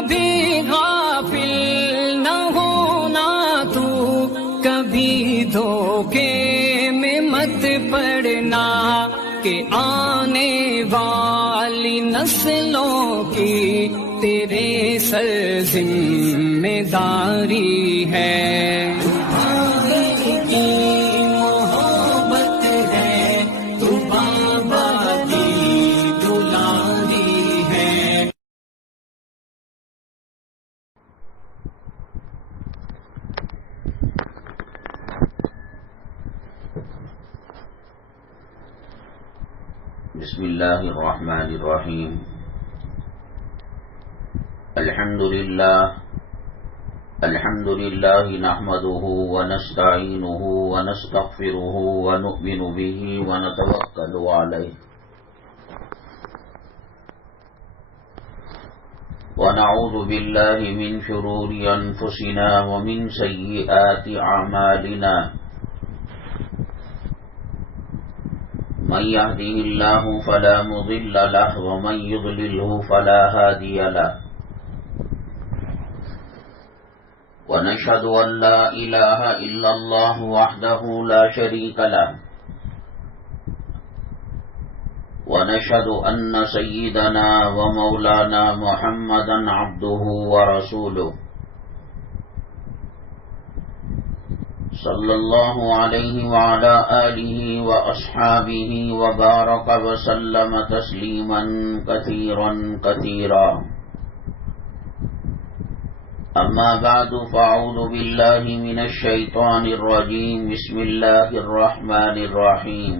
کبھی غافل نہ ہونا تو، کبھی دھوکے میں مت پڑنا کہ آنے والی نسلوں کی تیرے سر ذمہ داری ہے۔ بسم اللہ الرحمن الرحیم۔ الحمد للہ نحمده ونستعینه ونستغفره ونؤمن به ونتوکل علیہ ونعوذ باللہ من شرور انفسنا ومن سیئات اعمالنا، من يهده الله فلا مضل له ومن يضلله فلا هادي له، ونشهد أن لا إله إلا الله وحده لا شريك له، ونشهد أن سيدنا ومولانا محمدا عبده ورسوله صلی اللہ علیہ وعلى آلہ وأصحابہ وبارک وسلم تسلیما کثیرا کثیرا، اما بعد فاعوذ باللہ من الشیطان الرجیم، بسم اللہ الرحمن الرحیم۔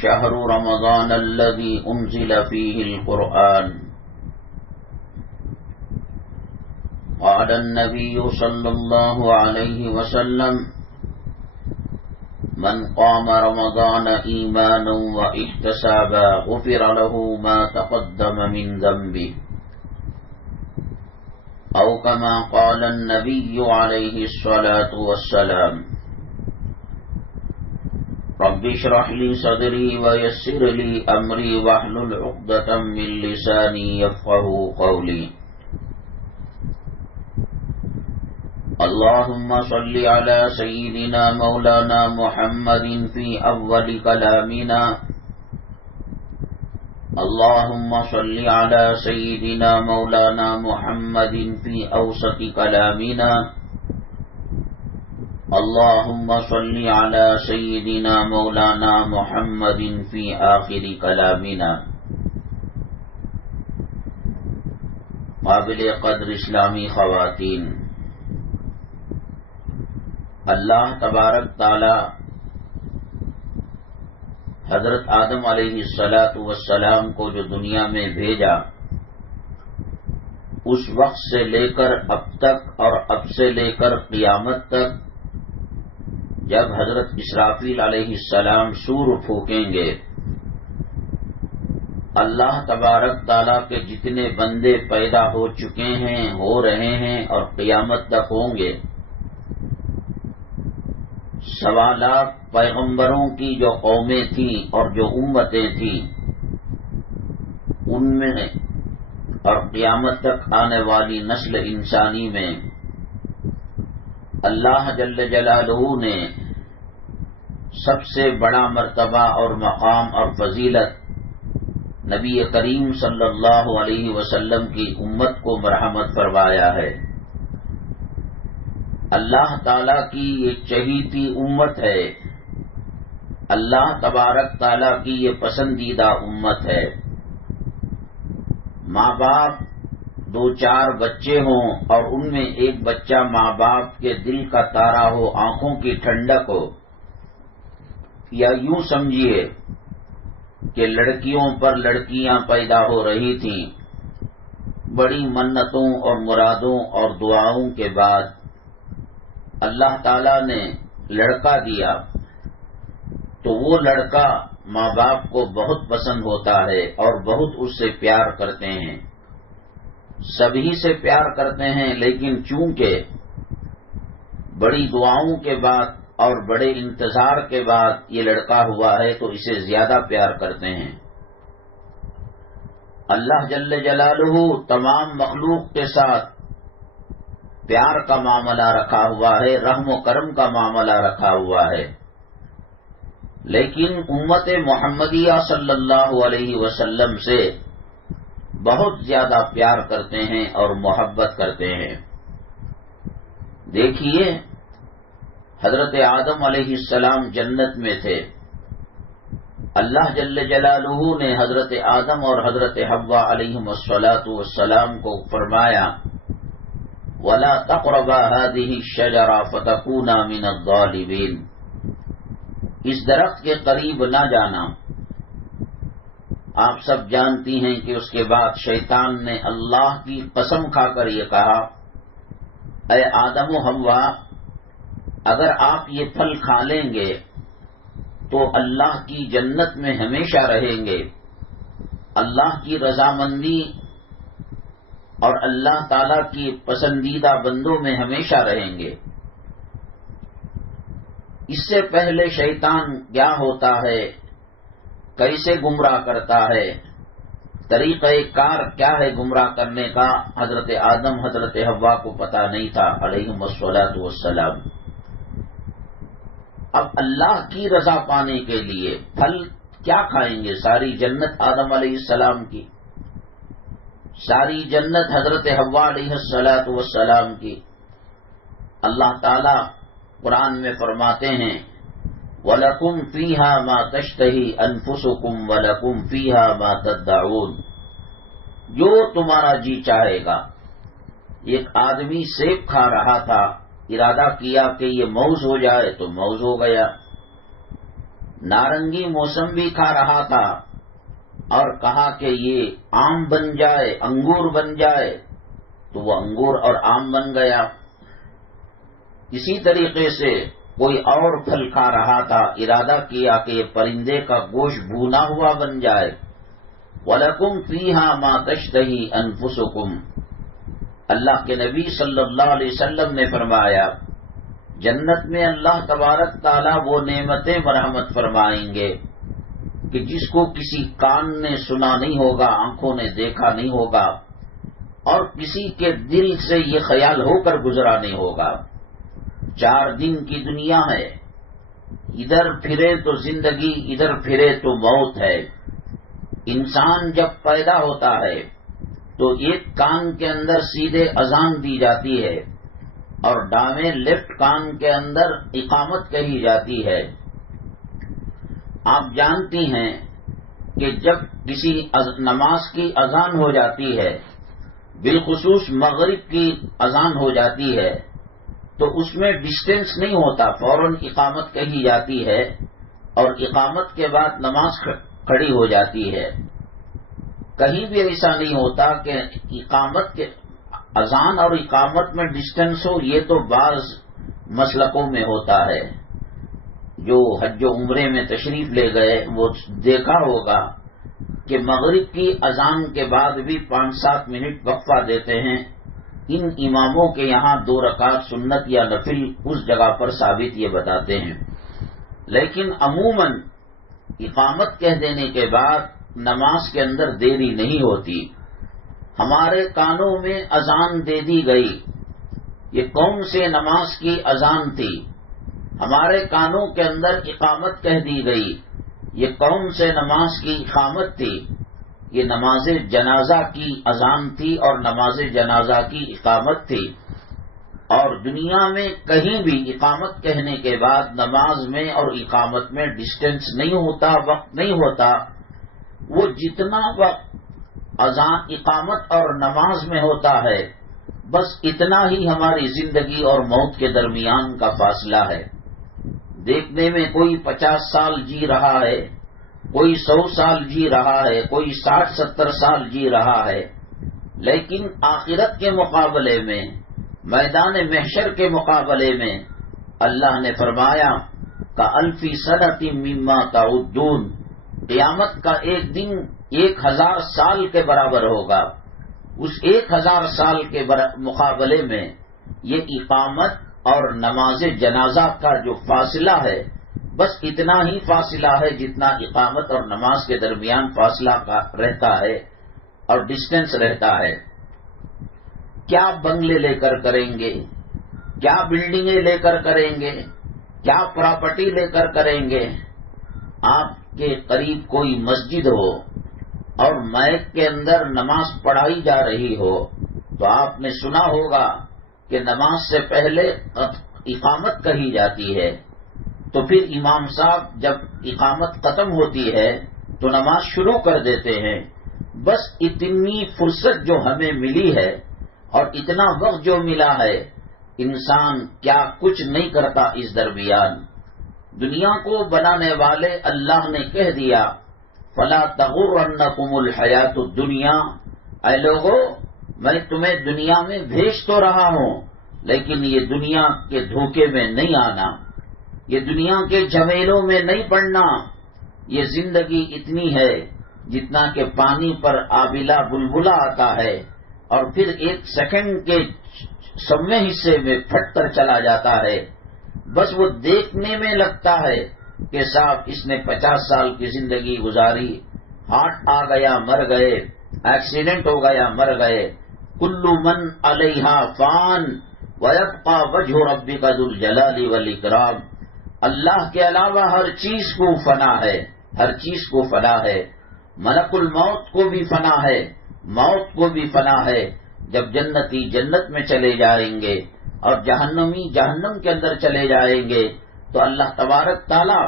شہر رمضان الذی انزل فیہ القرآن، قال النبي صلى الله عليه وسلم: من قام رمضان إيمانا واحتسابا غفر له ما تقدم من ذنبه، أو كما قال النبي عليه الصلاة والسلام: رب اشرح لي صدري ويسر لي أمري واحلل عقدة من لساني يفقهوا قولي۔ اللهم صل على سيدنا مولانا محمد في أول كلامنا، اللهم صل على سيدنا مولانا محمد في أوسط كلامنا، اللهم صل على سيدنا مولانا محمد في آخر كلامنا۔ قابل قدر اسلامی خواتین، اللہ تبارک تعالی حضرت آدم علیہ السلام کو جو دنیا میں بھیجا، اس وقت سے لے کر اب تک اور اب سے لے کر قیامت تک، جب حضرت اسرافیل علیہ السلام سور پھونکیں گے، اللہ تبارک تعالی کے جتنے بندے پیدا ہو چکے ہیں، ہو رہے ہیں اور قیامت تک ہوں گے، 1.25 لاکھ پیغمبروں کی جو قومیں تھیں اور جو امتیں تھیں، ان میں اور قیامت تک آنے والی نسل انسانی میں اللہ جل جلالہ نے سب سے بڑا مرتبہ اور مقام اور فضیلت نبی کریم صلی اللہ علیہ وسلم کی امت کو مرحمت فرمایا ہے۔ اللہ تعالیٰ کی یہ چہیتی امت ہے، اللہ تبارک تعالیٰ کی یہ پسندیدہ امت ہے۔ ماں باپ 2-4 بچے ہوں اور ان میں ایک بچہ ماں باپ کے دل کا تارا ہو، آنکھوں کی ٹھنڈک ہو، یا یوں سمجھیے کہ لڑکیوں پر لڑکیاں پیدا ہو رہی تھیں، بڑی منتوں اور مرادوں اور دعاؤں کے بعد اللہ تعالیٰ نے لڑکا دیا، تو وہ لڑکا ماں باپ کو بہت پسند ہوتا ہے اور بہت اس سے پیار کرتے ہیں، سبھی سے پیار کرتے ہیں، لیکن چونکہ بڑی دعاؤں کے بعد اور بڑے انتظار کے بعد یہ لڑکا ہوا ہے تو اسے زیادہ پیار کرتے ہیں۔ اللہ جل جلالہ تمام مخلوق کے ساتھ پیار کا معاملہ رکھا ہوا ہے، رحم و کرم کا معاملہ رکھا ہوا ہے، لیکن امت محمدیہ صلی اللہ علیہ وسلم سے بہت زیادہ پیار کرتے ہیں اور محبت کرتے ہیں۔ دیکھیے، حضرت آدم علیہ السلام جنت میں تھے، اللہ جل جلالہ نے حضرت آدم اور حضرت حوا علیہم السلام کو فرمایا وَلَا تَقْرَبَا هَذِهِ الشَّجَرَةَ فَتَكُونَا مِنَ الظَّالِمِينَ، اس درخت کے قریب نہ جانا۔ آپ سب جانتی ہیں کہ اس کے بعد شیطان نے اللہ کی قسم کھا کر یہ کہا، اے آدم و حوا، اگر آپ یہ پھل کھا لیں گے تو اللہ کی جنت میں ہمیشہ رہیں گے، اللہ کی رضامندی اور اللہ تعالی کی پسندیدہ بندوں میں ہمیشہ رہیں گے۔ اس سے پہلے شیطان کیا ہوتا ہے، کیسے گمراہ کرتا ہے، طریقہ کار کیا ہے گمراہ کرنے کا، حضرت آدم حضرت حوا کو پتہ نہیں تھا علیہم السلام۔ اب اللہ کی رضا پانے کے لیے پھل کیا کھائیں گے؟ ساری جنت آدم علیہ السلام کی، ساری جنت حضرت حوا علیہ السلام کی۔ اللہ تعالی قرآن میں فرماتے ہیں وَلَكُمْ فِيهَا مَا تَشْتَهِي أَنفُسُكُمْ وَلَكُمْ فِيهَا مَا تَدَّعُونَ، جو تمہارا جی چاہے گا۔ ایک آدمی سیب کھا رہا تھا، ارادہ کیا کہ یہ موز ہو جائے تو موز ہو گیا۔ نارنگی موسمبی کھا رہا تھا اور کہا کہ یہ آم بن جائے، انگور بن جائے تو وہ انگور اور آم بن گیا۔ اسی طریقے سے کوئی اور پھل کھا رہا تھا، ارادہ کیا کہ یہ پرندے کا گوشت بھونا ہوا بن جائے۔ وَلَكُمْ فِيهَا مَا تَشْتَهِي أَنفُسُكُمْ، اللہ کے نبی صلی اللہ علیہ وسلم نے فرمایا جنت میں اللہ تبارک تعالیٰ وہ نعمتیں مرحمت فرمائیں گے کہ جس کو کسی کان نے سنا نہیں ہوگا، آنکھوں نے دیکھا نہیں ہوگا، اور کسی کے دل سے یہ خیال ہو کر گزرا نہیں ہوگا۔ 4 دن کی دنیا ہے، ادھر پھرے تو زندگی، ادھر پھرے تو موت ہے۔ انسان جب پیدا ہوتا ہے تو ایک کان کے اندر سیدھے اذان دی جاتی ہے اور دائیں لیفٹ کان کے اندر اقامت کہی جاتی ہے۔ آپ جانتی ہیں کہ جب کسی نماز کی اذان ہو جاتی ہے، بالخصوص مغرب کی اذان ہو جاتی ہے، تو اس میں ڈسٹینس نہیں ہوتا، فوراً اقامت کہی جاتی ہے اور اقامت کے بعد نماز کھڑی ہو جاتی ہے۔ کہیں بھی ایسا نہیں ہوتا کہ اقامت کے اذان اور اقامت میں ڈسٹینس ہو، یہ تو بعض مسلکوں میں ہوتا ہے۔ جو حج و عمرے میں تشریف لے گئے وہ دیکھا ہوگا کہ مغرب کی اذان کے بعد بھی 5-7 منٹ وقفہ دیتے ہیں۔ ان اماموں کے یہاں 2 رکعت سنت یا نفل اس جگہ پر ثابت یہ بتاتے ہیں، لیکن عموماً اقامت کہہ دینے کے بعد نماز کے اندر دیری نہیں ہوتی۔ ہمارے کانوں میں اذان دے دی گئی، یہ کون سے نماز کی اذان تھی؟ ہمارے کانوں کے اندر اقامت کہہ دی گئی، یہ کون سے نماز کی اقامت تھی؟ یہ نماز جنازہ کی اذان تھی اور نماز جنازہ کی اقامت تھی۔ اور دنیا میں کہیں بھی اقامت کہنے کے بعد نماز میں اور اقامت میں ڈسٹینس نہیں ہوتا، وقت نہیں ہوتا۔ وہ جتنا وقت اذان، اقامت اور نماز میں ہوتا ہے، بس اتنا ہی ہماری زندگی اور موت کے درمیان کا فاصلہ ہے۔ دیکھنے میں کوئی 50 سال جی رہا ہے، کوئی 100 سال جی رہا ہے، کوئی 60-70 سال جی رہا ہے، لیکن آخرت کے مقابلے میں، میدان محشر کے مقابلے میں اللہ نے فرمایا کَأَلْفِ سَنَةٍ مِّمَّا تَعُدُّونَ، قیامت کا ایک دن 1000 سال کے برابر ہوگا۔ اس 1000 سال کے مقابلے میں یہ اقامت اور نماز جنازہ کا جو فاصلہ ہے، بس اتنا ہی فاصلہ ہے جتنا اقامت اور نماز کے درمیان فاصلہ رہتا ہے۔ اور ڈسٹینس رہتا ہے. کیا بنگلے لے کر کریں گے, کیا بلڈنگیں لے کر کریں گے, کیا پراپرٹی لے کر کریں گے. آپ کے قریب کوئی مسجد ہو اور مائک کے اندر نماز پڑھائی جا رہی ہو تو آپ نے سنا ہوگا کہ نماز سے پہلے اقامت کہی جاتی ہے. تو پھر امام صاحب جب اقامت ختم ہوتی ہے تو نماز شروع کر دیتے ہیں. بس اتنی فرصت جو ہمیں ملی ہے اور اتنا وقت جو ملا ہے, انسان کیا کچھ نہیں کرتا اس درمیان. دنیا کو بنانے والے اللہ نے کہہ دیا فلا تغرنکم الحیات الدنیا, اے لوگو میں تمہیں دنیا میں بھیج تو رہا ہوں لیکن یہ دنیا کے دھوکے میں نہیں آنا, یہ دنیا کے جھمیلوں میں نہیں پڑنا. یہ زندگی اتنی ہے جتنا کہ پانی پر آبلہ بلبلہ آتا ہے اور پھر ایک سیکنڈ کے سویں حصے میں پھٹ کر چلا جاتا ہے. بس وہ دیکھنے میں لگتا ہے کہ صاحب اس نے 50 سال کی زندگی گزاری, ہارٹ آ گیا مر گئے, ایکسیڈنٹ ہو گیا مر گئے. کل من علیہا فان ویبقى وجہ ربک ذو الجلال والاکرام. اللہ کے علاوہ ہر چیز کو فنا ہے, ہر چیز کو فنا ہے. ملک الموت کو بھی فنا ہے, موت کو بھی فنا ہے. جب جنتی جنت میں چلے جائیں گے اور جہنمی جہنم کے اندر چلے جائیں گے تو اللہ تبارک تعالی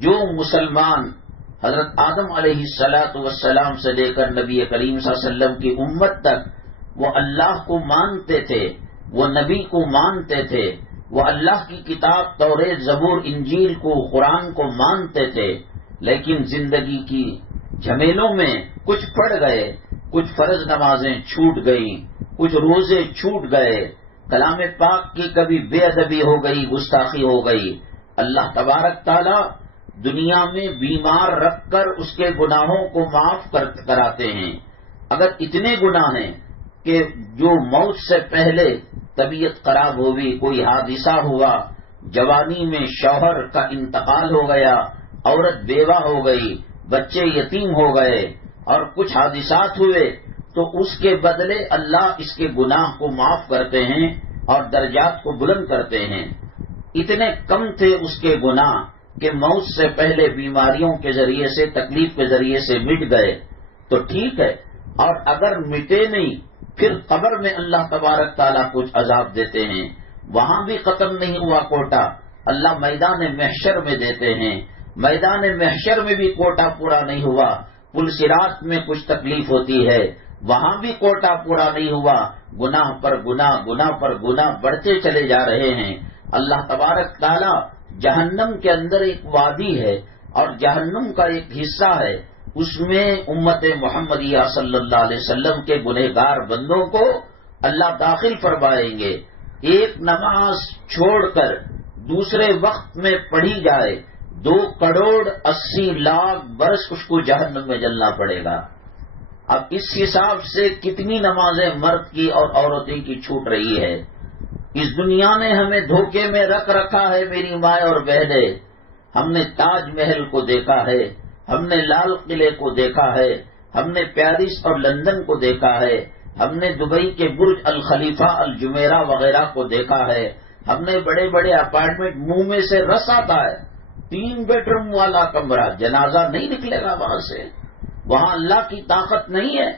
جو مسلمان حضرت آدم علیہ السلام سے لے کر نبی کریم صلی اللہ علیہ وسلم کی امت تک وہ اللہ کو مانتے تھے, وہ نبی کو مانتے تھے, وہ اللہ کی کتاب توریت زبور انجیل کو قرآن کو مانتے تھے, لیکن زندگی کی جھمیلوں میں کچھ پڑ گئے, کچھ فرض نمازیں چھوٹ گئیں, کچھ روزے چھوٹ گئے, کلام پاک کی کبھی بے ادبی ہو گئی, گستاخی ہو گئی. اللہ تبارک تعالی دنیا میں بیمار رکھ کر اس کے گناہوں کو معاف کراتے ہیں. اگر اتنے گناہ ہیں کہ جو موت سے پہلے طبیعت خراب ہوئی, کوئی حادثہ ہوا, جوانی میں شوہر کا انتقال ہو گیا, عورت بیوہ ہو گئی, بچے یتیم ہو گئے اور کچھ حادثات ہوئے, تو اس کے بدلے اللہ اس کے گناہ کو معاف کرتے ہیں اور درجات کو بلند کرتے ہیں. اتنے کم تھے اس کے گناہ کہ موت سے پہلے بیماریوں کے ذریعے سے, تکلیف کے ذریعے سے مٹ گئے تو ٹھیک ہے, اور اگر مٹے نہیں پھر قبر میں اللہ تبارک تعالیٰ کچھ عذاب دیتے ہیں, وہاں بھی ختم نہیں ہوا کوٹا, اللہ میدان محشر میں دیتے ہیں. میدان محشر میں بھی کوٹا پورا نہیں ہوا, پل صراط میں کچھ تکلیف ہوتی ہے, وہاں بھی کوٹا پورا نہیں ہوا. گناہ پر گناہ, گناہ پر گناہ بڑھتے چلے جا رہے ہیں. اللہ تبارک تعالیٰ جہنم کے اندر ایک وادی ہے اور جہنم کا ایک حصہ ہے, اس میں امت محمدیہ صلی اللہ علیہ وسلم کے گنہگار بندوں کو اللہ داخل فرمائیں گے. ایک نماز چھوڑ کر دوسرے وقت میں پڑھی جائے 2,80,00,000 برس اس کو جہنم میں جلنا پڑے گا. اب اس حساب سے کتنی نمازیں مرد کی اور عورتیں کی چھوٹ رہی ہے. اس دنیا نے ہمیں دھوکے میں رکھ رکھا ہے میری ماں اور بہنیں. ہم نے تاج محل کو دیکھا ہے, ہم نے لال قلعے کو دیکھا ہے, ہم نے پیرس اور لندن کو دیکھا ہے, ہم نے دبئی کے برج الخلیفہ الجمیرہ وغیرہ کو دیکھا ہے, ہم نے بڑے بڑے اپارٹمنٹ منہ میں سے رس آتا ہے, 3 بیڈ روم والا کمرہ, جنازہ نہیں نکلے گا وہاں سے. وہاں اللہ کی طاقت نہیں ہے,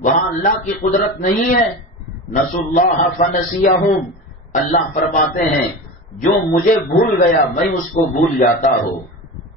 وہاں اللہ کی قدرت نہیں ہے. نسوا اللہ فنسیہم, اللہ فرماتے ہیں جو مجھے بھول گیا میں اس کو بھول جاتا ہوں.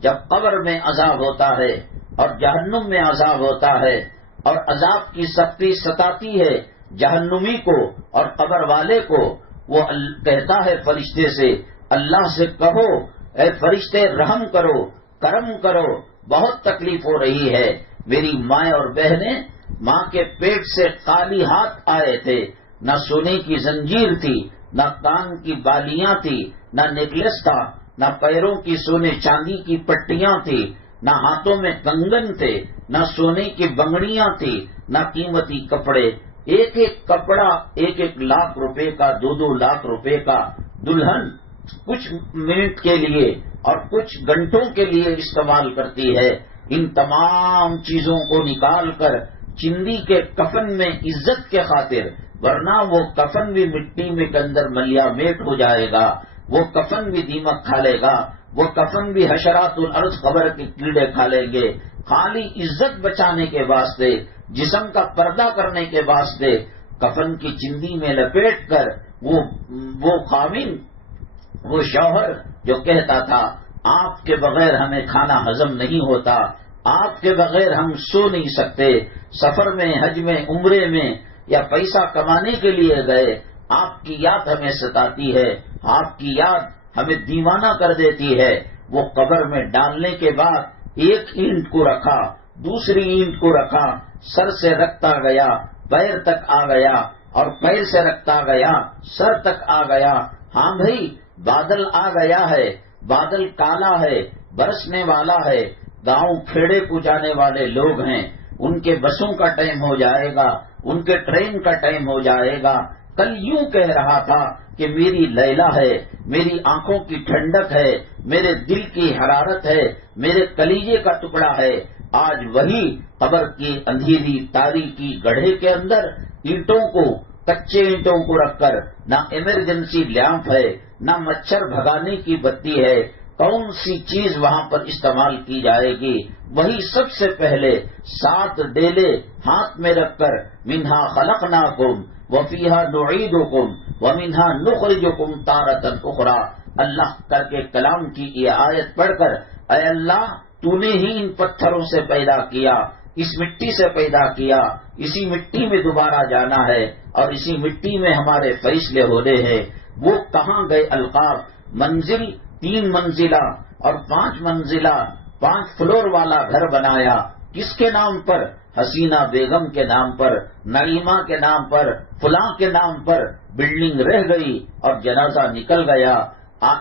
جب قبر میں عذاب ہوتا ہے اور جہنم میں عذاب ہوتا ہے اور عذاب کی سختی ستاتی ہے جہنمی کو اور قبر والے کو, وہ کہتا ہے فرشتے سے, اللہ سے کہو اے فرشتے رحم کرو, کرم کرو, بہت تکلیف ہو رہی ہے. میری ماں اور بہنیں ماں کے پیٹ سے خالی ہاتھ آئے تھے, نہ سونے کی زنجیر تھی, نہ کان کی بالیاں تھی, نہ نیکلس تھا, نہ پیروں کی سونے چاندی کی پٹیاں تھی, نہ ہاتھوں میں کنگن تھے, نہ سونے کی بنگڑیاں تھی, نہ قیمتی کپڑے. ایک ایک کپڑا 1-1 لاکھ روپے کا, 2-2 لاکھ روپے کا. دلہن کچھ منٹ کے لیے اور کچھ گھنٹوں کے لیے استعمال کرتی ہے. ان تمام چیزوں کو نکال کر چندی کے کفن میں عزت کے خاطر، ورنہ وہ کفن بھی مٹی میں کے اندر ملیا میٹ ہو جائے گا، وہ کفن بھی دیمک کھا لے گا، وہ کفن بھی حشرات الارض قبر کے کیڑے کھا لیں گے۔ خالی عزت بچانے کے واسطے، جسم کا پردہ کرنے کے واسطے کفن کی چندی میں لپیٹ کر وہ خاوند، وہ شوہر جو کہتا تھا آپ کے بغیر ہمیں کھانا ہضم نہیں ہوتا، آپ کے بغیر ہم سو نہیں سکتے، سفر میں، حج میں، عمرے میں یا پیسہ کمانے کے لیے گئے، آپ کی یاد ہمیں ستاتی ہے، آپ کی یاد ہمیں دیوانہ کر دیتی ہے۔ وہ قبر میں ڈالنے کے بعد ایک اینٹ کو رکھا، دوسری اینٹ کو رکھا، سر سے رکھتا گیا، پیر تک آ گیا، اور پیر سے رکھتا گیا، سر تک آ گیا۔ ہاں بھائی، بادل آ گیا ہے، بادل کالا ہے، برسنے والا ہے، گاؤں کھیڑے کو جانے والے لوگ ہیں، ان کے بسوں کا ٹائم ہو جائے گا، ان کے ٹرین کا ٹائم ہو جائے گا۔ کل یوں کہہ رہا تھا کہ میری لیلا ہے، میری آنکھوں کی ٹھنڈک ہے، میرے دل کی حرارت ہے، میرے کلیجے کا ٹکڑا ہے۔ آج وہی قبر کی اندھیری تاریکی گڑھے کے اندر اینٹوں کو، کچے اینٹوں کو رکھ کر، نہ ایمرجنسی لیمپ ہے، نہ مچھر بھگانے کی بتی ہے، کون سی چیز وہاں پر استعمال کی جائے گی؟ وہی سب سے پہلے 7 ڈیلے ہاتھ میں رکھ کر منہا خلقناکم وفیہا نعیدکم ومنہا نخرجکم تارۃ اخری، اللہ کر کے کلام کی یہ آیت پڑھ کر، اے اللہ تو نے ہی ان پتھروں سے پیدا کیا، اس مٹی سے پیدا کیا، اسی مٹی میں دوبارہ جانا ہے اور اسی مٹی میں ہمارے فیصلے ہونے ہیں۔ وہ کہاں گئے القاب؟ منزل 3 منزلہ اور 5 منزلہ 5 فلور والا گھر بنایا، کس کے نام پر؟ حسینہ بیگم کے نام پر، نعیمہ کے نام پر، فلاں کے نام پر۔ بلڈنگ رہ گئی اور جنازہ نکل گیا،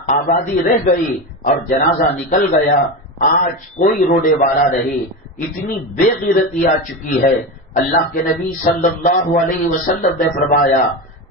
آبادی رہ گئی اور جنازہ نکل گیا۔ آج کوئی رونے والا نہیں، اتنی بے غیرتی آ چکی ہے۔ اللہ کے نبی صلی اللہ علیہ وسلم نے فرمایا،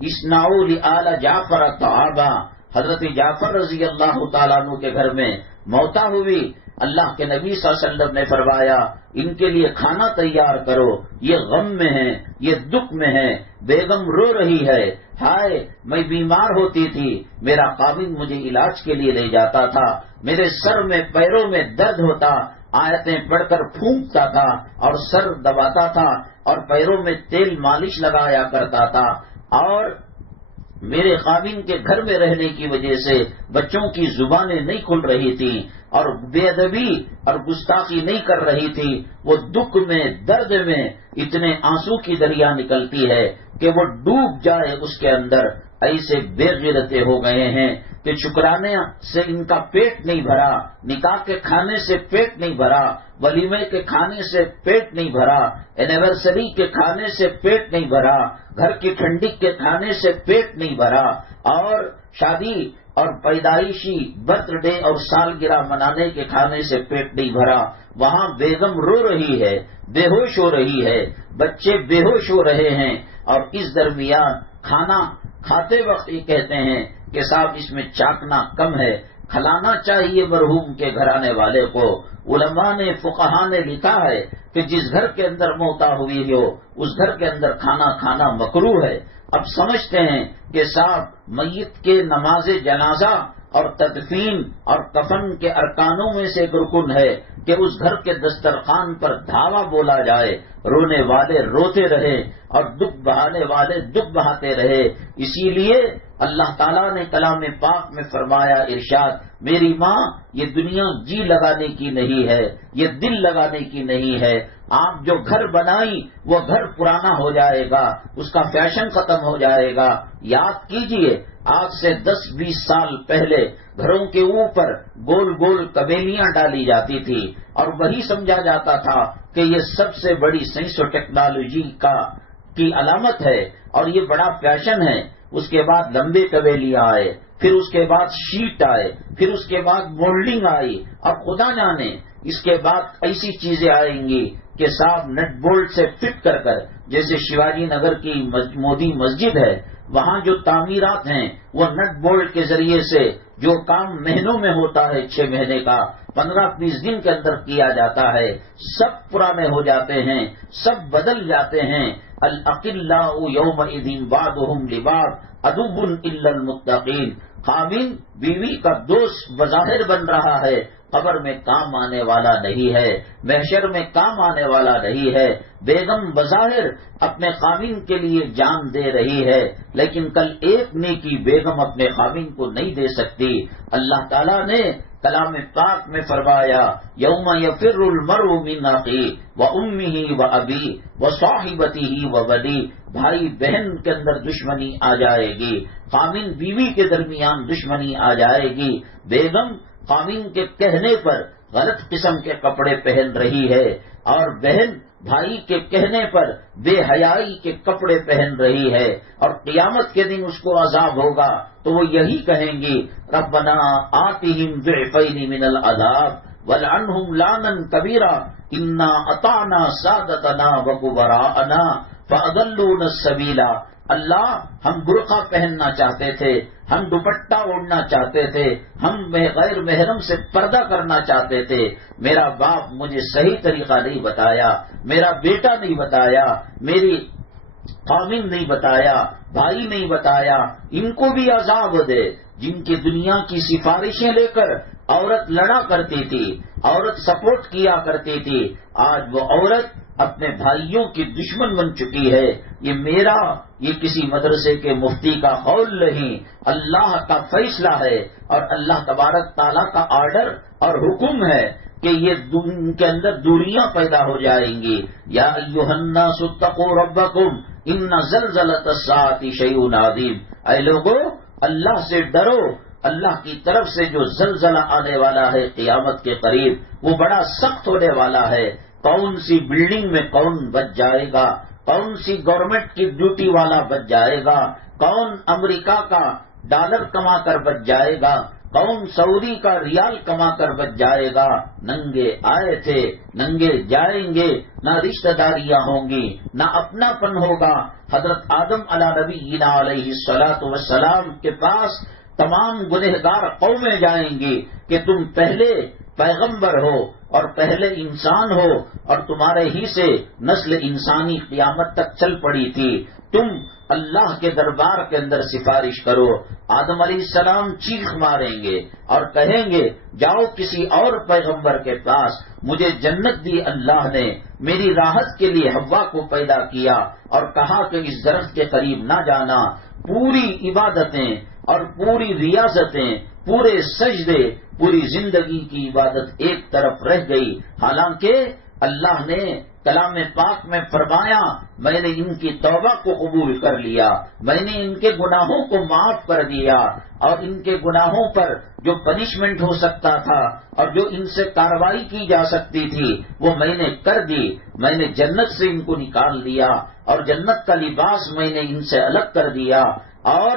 اصنعوا لآل جعفر طعاما، حضرت جعفر رضی اللہ تعالیٰ عنہ کے گھر میں موتا ہوئی، اللہ کے نبی صلی اللہ علیہ وسلم نے فرمایا ان کے لیے کھانا تیار کرو، یہ غم میں ہیں، یہ دکھ میں ہیں۔ بیگم رو رہی ہے، ہائے میں بیمار ہوتی تھی، میرا خاوند مجھے علاج کے لیے لے جاتا تھا، میرے سر میں پیروں میں درد ہوتا، آیتیں پڑھ کر پھونکتا تھا اور سر دباتا تھا اور پیروں میں تیل مالش لگایا کرتا تھا، اور میرے خاوند کے گھر میں رہنے کی وجہ سے بچوں کی زبانیں نہیں کھل رہی تھیں اور بے ادبی اور گستاخی نہیں کر رہی تھی۔ وہ دکھ میں، درد میں اتنے آنسو کی دریا نکلتی ہے کہ وہ ڈوب جائے اس کے اندر۔ ایسے بے غیرتے ہو گئے ہیں کہ شکرانے سے ان کا پیٹ نہیں بھرا، نکاح کے کھانے سے پیٹ نہیں بھرا، ولیمے کے کھانے سے پیٹ نہیں بھرا، اینیورسری کے کھانے سے پیٹ نہیں بھرا، گھر کی ٹھنڈک کے کھانے سے پیٹ نہیں بھرا، اور شادی اور پیدائشی برتھ ڈے اور سالگرہ منانے کے کھانے سے پیٹ نہیں بھرا۔ وہاں بیگم رو رہی ہے، بے ہوش ہو رہی ہے، بچے بے ہوش ہو رہے ہیں، اور اس درمیان کھانا کھاتے وقت یہ کہتے ہیں کہ صاحب اس میں چاکنا کم ہے، کھلانا چاہیے مرحوم کے گھرانے والے کو۔ علماء نے، فقہاء نے لکھا ہے کہ جس گھر کے اندر موتا ہوئی ہو اس گھر کے اندر کھانا کھانا مکروہ ہے۔ اب سمجھتے ہیں کہ صاحب میت کے نماز جنازہ اور تدفین اور کفن کے ارکانوں میں سے ایک رکن ہے کہ اس گھر کے دسترخوان پر دھاوا بولا جائے، رونے والے روتے رہے اور دکھ بہانے والے دکھ بہاتے رہے۔ اسی لیے اللہ تعالیٰ نے کلام پاک میں فرمایا، ارشاد، میری ماں یہ دنیا جی لگانے کی نہیں ہے، یہ دل لگانے کی نہیں ہے۔ آپ جو گھر بنائی وہ گھر پرانا ہو جائے گا، اس کا فیشن ختم ہو جائے گا۔ یاد کیجئے آج سے 10-20 سال پہلے گھروں کے اوپر گول گول کبیلیاں ڈالی جاتی تھی اور وہی سمجھا جاتا تھا کہ یہ سب سے بڑی سائنس و ٹیکنالوجی کی علامت ہے اور یہ بڑا فیشن ہے۔ اس کے بعد لمبے کبیلیاں آئے، پھر اس کے بعد شیٹ آئے، پھر اس کے بعد مولڈنگ آئی، اور خدا جانے اس کے بعد ایسی چیزیں آئیں گی کہ صاحب نٹ بولٹ سے فٹ کر کر، جیسے شیواجی نگر کی مودی مسجد ہے، وہاں جو تعمیرات ہیں وہ نٹ بولٹ کے ذریعے سے، جو کام مہینوں میں ہوتا ہے 6 مہینے کا 15-20 دن کے اندر کیا جاتا ہے، سب پرانے ہو جاتے ہیں، سب بدل جاتے ہیں۔ الاقلاء یومئذ بعضهم لبعض عدو الا المتقین۔ خاوند بیوی کا دوست بظاہر بن رہا ہے، قبر میں کام آنے والا نہیں ہے، محشر میں کام آنے والا نہیں ہے۔ بیگم بظاہر اپنے خاوند کے لیے جان دے رہی ہے، لیکن کل ایک نیکی بیگم اپنے خاوند کو نہیں دے سکتی۔ اللہ تعالیٰ نے کلام پاک میں فرمایا یوم یفر المرء من اخیہ وامہ وابیہ وصاحبتہ وبنیہ، بھائی بہن کے اندر دشمنی آ جائے گی، خاوند بیوی کے درمیان دشمنی آ جائے گی، بیگم خاوند کے کہنے پر غلط قسم کے کپڑے پہن رہی ہے اور بہن بھائی کے کہنے پر بے حیائی کے کپڑے پہن رہی ہے، اور قیامت کے دن اس کو عذاب ہوگا تو وہ یہی کہیں گی ربنا آتہم ضعفین من العذاب والعنہم لانا کبیرا انا اطعنا سادتنا وکبراءنا فاضلونا السبیلا۔ اللہ ہم برقع پہننا چاہتے تھے، ہم دوپٹہ اوڑھنا چاہتے تھے، ہم غیر محرم سے پردہ کرنا چاہتے تھے، میرا باپ مجھے صحیح طریقہ نہیں بتایا، میرا بیٹا نہیں بتایا، میری خاوند نہیں بتایا، بھائی نہیں بتایا، ان کو بھی عذاب دے۔ جن کی دنیا کی سفارشیں لے کر عورت لڑا کرتی تھی، عورت سپورٹ کیا کرتی تھی، آج وہ عورت اپنے بھائیوں کی دشمن بن چکی ہے۔ یہ کسی مدرسے کے مفتی کا قول نہیں، اللہ کا فیصلہ ہے، اور اللہ تبارک تعالیٰ کا آرڈر اور حکم ہے کہ یہ ان کے اندر دوریاں پیدا ہو جائیں گی۔ یا ایھا الناس اتقوا ربکم ان زلزلۃ الساعۃ شیء عظیم، اے لوگو اللہ سے ڈرو، اللہ کی طرف سے جو زلزلہ آنے والا ہے قیامت کے قریب وہ بڑا سخت ہونے والا ہے۔ کون سی بلڈنگ میں کون بچ جائے گا، کون سی گورنمنٹ کی ڈیوٹی والا بچ جائے گا، کون امریکہ کا ڈالر کما کر بچ جائے گا، کون سعودی کا ریال کما کر بچ جائے گا۔ ننگے آئے تھے ننگے جائیں گے، نہ رشتہ داریاں ہوں گی، نہ اپنا پن ہوگا۔ حضرت آدم علیہ نبینا علیہ الصلاۃ والسلام کے پاس تمام گنہگار قومیں جائیں گی کہ تم پہلے پیغمبر ہو اور پہلے انسان ہو، اور تمہارے ہی سے نسل انسانی قیامت تک چل پڑی تھی، تم اللہ کے دربار کے اندر سفارش کرو۔ آدم علیہ السلام چیخ ماریں گے اور کہیں گے جاؤ کسی اور پیغمبر کے پاس، مجھے جنت دی اللہ نے، میری راحت کے لیے حوا کو پیدا کیا اور کہا کہ اس درخت کے قریب نہ جانا۔ پوری عبادتیں اور پوری ریاضتیں، پورے سجدے، پوری زندگی کی عبادت ایک طرف رہ گئی، حالانکہ اللہ نے کلام پاک میں فرمایا میں نے ان کی توبہ کو قبول کر لیا، میں نے ان کے گناہوں کو معاف کر دیا، اور ان کے گناہوں پر جو پنشمنٹ ہو سکتا تھا اور جو ان سے کارروائی کی جا سکتی تھی وہ میں نے کر دی، میں نے جنت سے ان کو نکال دیا اور جنت کا لباس میں نے ان سے الگ کر دیا، اور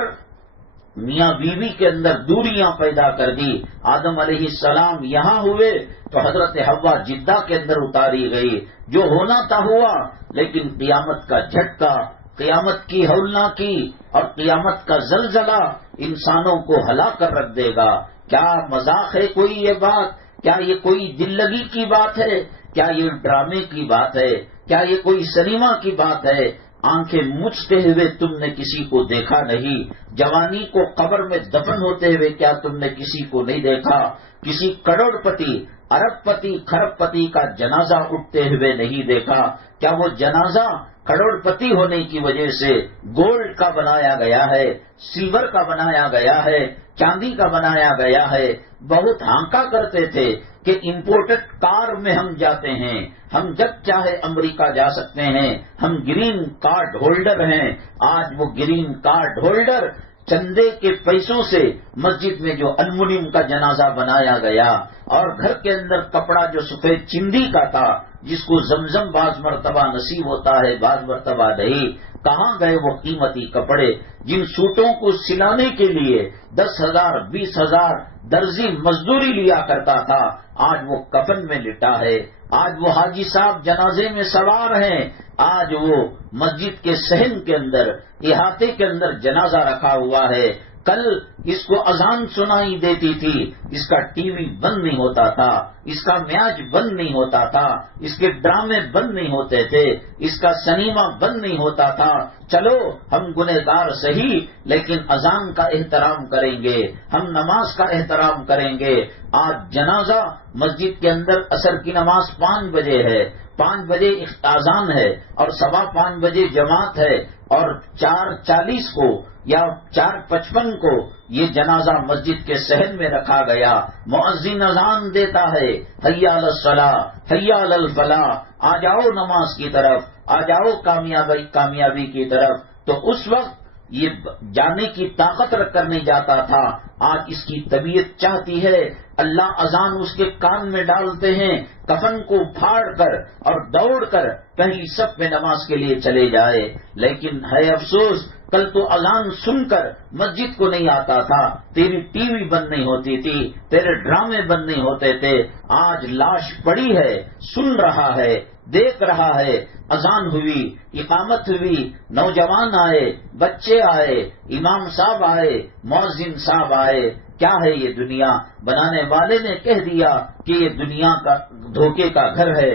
میاں بیوی کے اندر دوریاں پیدا کر دی۔ آدم علیہ السلام یہاں ہوئے تو حضرت حوا جدہ کے اندر اتاری گئی، جو ہونا تھا ہوا، لیکن قیامت کا جھٹکا، قیامت کی ہولناکی اور قیامت کا زلزلہ انسانوں کو ہلا کر رکھ دے گا۔ کیا مذاق ہے کوئی یہ بات؟ کیا یہ کوئی دل لگی کی بات ہے؟ کیا یہ ڈرامے کی بات ہے؟ کیا یہ کوئی سنیما کی بات ہے؟ آنکھیں مچتے ہوئے تم نے کسی کو دیکھا نہیں، جوانی کو قبر میں دفن ہوتے ہوئے کیا تم نے کسی کو نہیں دیکھا؟ کسی کروڑ پتی، ارب پتی، کھرب پتی کا جنازہ اٹھتے ہوئے نہیں دیکھا؟ کیا وہ جنازہ کروڑ پتی ہونے کی وجہ سے گولڈ کا بنایا گیا ہے، سلور کا بنایا گیا ہے، چاندی کا بنایا گیا ہے؟ بہت ہانکا کرتے تھے کہ امپورٹڈ کار میں ہم جاتے ہیں، ہم جب چاہے امریکہ جا سکتے ہیں، ہم گرین کارڈ ہولڈر ہیں۔ آج وہ گرین کارڈ ہولڈر چندے کے پیسوں سے مسجد میں جو المونیم کا جنازہ بنایا گیا، اور گھر کے اندر کپڑا جو سفید چندی کا تھا جس کو زمزم بعض مرتبہ نصیب ہوتا ہے بعض مرتبہ نہیں، کہاں گئے وہ قیمتی کپڑے؟ جن سوٹوں کو سلانے کے لیے 10,000 20,000 درزی مزدوری لیا کرتا تھا، آج وہ کفن میں لٹا ہے۔ آج وہ حاجی صاحب جنازے میں سوار ہیں، آج وہ مسجد کے صحن کے اندر، احاطے کے اندر جنازہ رکھا ہوا ہے۔ کل اس کو اذان سنائی دیتی تھی، اس کا ٹی وی بند نہیں ہوتا تھا، اس کا میچ بند نہیں ہوتا تھا، اس کے ڈرامے بند نہیں ہوتے تھے، اس کا سنیما بند نہیں ہوتا تھا۔ چلو ہم گنہگار صحیح، لیکن اذان کا احترام کریں گے، ہم نماز کا احترام کریں گے۔ آج جنازہ مسجد کے اندر عصر کی نماز 5 بجے ہے، 5 بجے اذان ہے اور 5:15 بجے جماعت ہے، اور 4:40 کو یا 4:55 کو یہ جنازہ مسجد کے صحن میں رکھا گیا۔ مؤذن اذان دیتا ہے، حی علی الصلاۃ، حی علی الفلاح، آ جاؤ نماز کی طرف، آ جاؤ کامیابی کی طرف۔ تو اس وقت یہ جانے کی طاقت رکھ کر نہیں جاتا تھا، آج اس کی طبیعت چاہتی ہے اللہ اذان اس کے کان میں ڈالتے ہیں، کفن کو پھاڑ کر اور دوڑ کر کہیں صف میں نماز کے لیے چلے جائے۔ لیکن ہے افسوس، کل تو اذان سن کر مسجد کو نہیں آتا تھا، تیری ٹی وی بند نہیں ہوتی تھی، تیرے ڈرامے بند نہیں ہوتے تھے۔ آج لاش پڑی ہے، سن رہا ہے، دیکھ رہا ہے، اذان ہوئی، اقامت ہوئی، نوجوان آئے، بچے آئے، امام صاحب آئے، مؤذن صاحب آئے۔ کیا ہے یہ دنیا؟ بنانے والے نے کہہ دیا کہ یہ دنیا کا دھوکے کا گھر ہے۔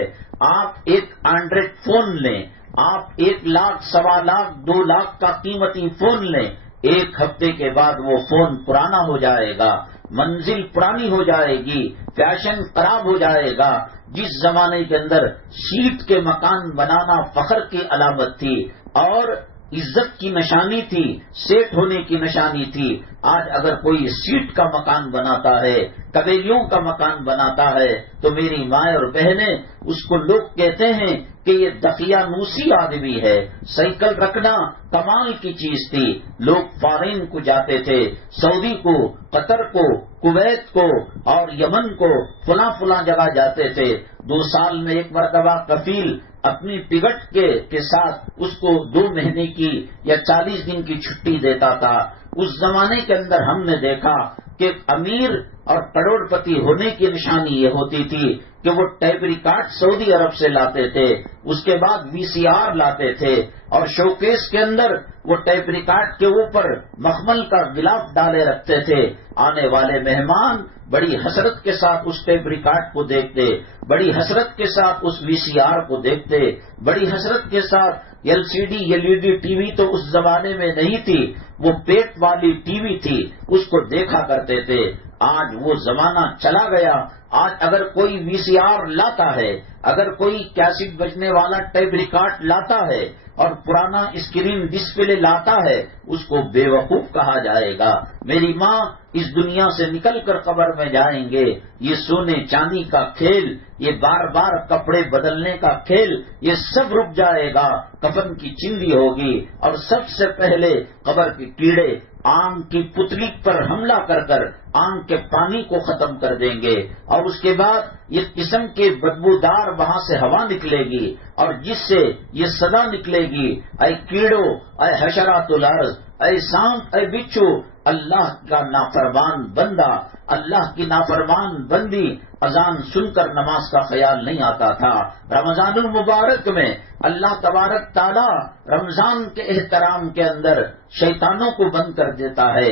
آپ ایک اینڈرائڈ فون لیں، آپ 1 لاکھ، 1.25 لاکھ، 2 لاکھ کا قیمتی فون لیں، 1 ہفتے کے بعد وہ فون پرانا ہو جائے گا، منزل پرانی ہو جائے گی، فیشن خراب ہو جائے گا۔ جس زمانے کے اندر سیٹ کے مکان بنانا فخر کی علامت تھی اور عزت کی نشانی تھی، سیٹ ہونے کی نشانی تھی، آج اگر کوئی سیٹ کا مکان بناتا ہے، قبیلیوں کا مکان بناتا ہے، تو میری مائیں اور بہنیں، اس کو لوگ کہتے ہیں کہ یہ دقیانوسی آدمی ہے۔ سائیکل رکھنا کمال کی چیز تھی، لوگ فارین کو جاتے تھے، سعودی کو، قطر کو، کویت کو اور یمن کو، فلاں جگہ جاتے تھے۔ 2 سال میں 1 مرتبہ کفیل اپنی ٹکٹ کے ساتھ اس کو 2 مہینے کی یا 40 دن کی چھٹی دیتا تھا۔ اس زمانے کے اندر ہم نے دیکھا کہ امیر اور کروڑ پتی ہونے کی نشانی یہ ہوتی تھی کہ وہ ٹیپ ریکارڈ سعودی عرب سے لاتے تھے، اس کے بعد VCR لاتے تھے اور شوکیس کے اندر وہ ٹیپ ریکارڈ کے اوپر مخمل کا غلاف ڈالے رکھتے تھے۔ آنے والے مہمان بڑی حسرت کے ساتھ اس ٹیپ ریکارڈ کو دیکھتے، بڑی حسرت کے ساتھ اس VCR کو دیکھتے، بڑی حسرت کے ساتھ LCD LED ٹی وی تو اس زمانے میں نہیں تھی، وہ پیٹ والی ٹی وی تھی، اس کو دیکھا کرتے تھے۔ آج وہ زمانہ چلا گیا۔ آج اگر کوئی VCR لاتا ہے، اگر کوئی کیسٹ بجنے والا ٹیپ ریکارڈ لاتا ہے اور پرانا اسکرین ڈسپلے لاتا ہے، اس کو بے وقوف کہا جائے گا۔ میری ماں اس دنیا سے نکل کر قبر میں جائیں گے، یہ سونے چاندی کا کھیل، یہ بار بار کپڑے بدلنے کا کھیل، یہ سب رک جائے گا۔ کفن کی چندی ہوگی اور سب سے پہلے قبر کے کیڑے آنکھ کی پتلی پر حملہ کر کر آنکھ کے پانی کو ختم کر دیں گے، اور اس کے بعد یہ قسم کے بدبودار وہاں سے ہوا نکلے گی اور جس سے یہ صدا نکلے گی، اے کیڑو، اے حشرات الارض، اے سانپ، اے بچھو، اللہ کا نافرمان بندہ، اللہ کی نافرمان بندی، اذان سن کر نماز کا خیال نہیں آتا تھا۔ رمضان المبارک میں اللہ تبارک تعالی رمضان کے احترام کے اندر شیطانوں کو بند کر دیتا ہے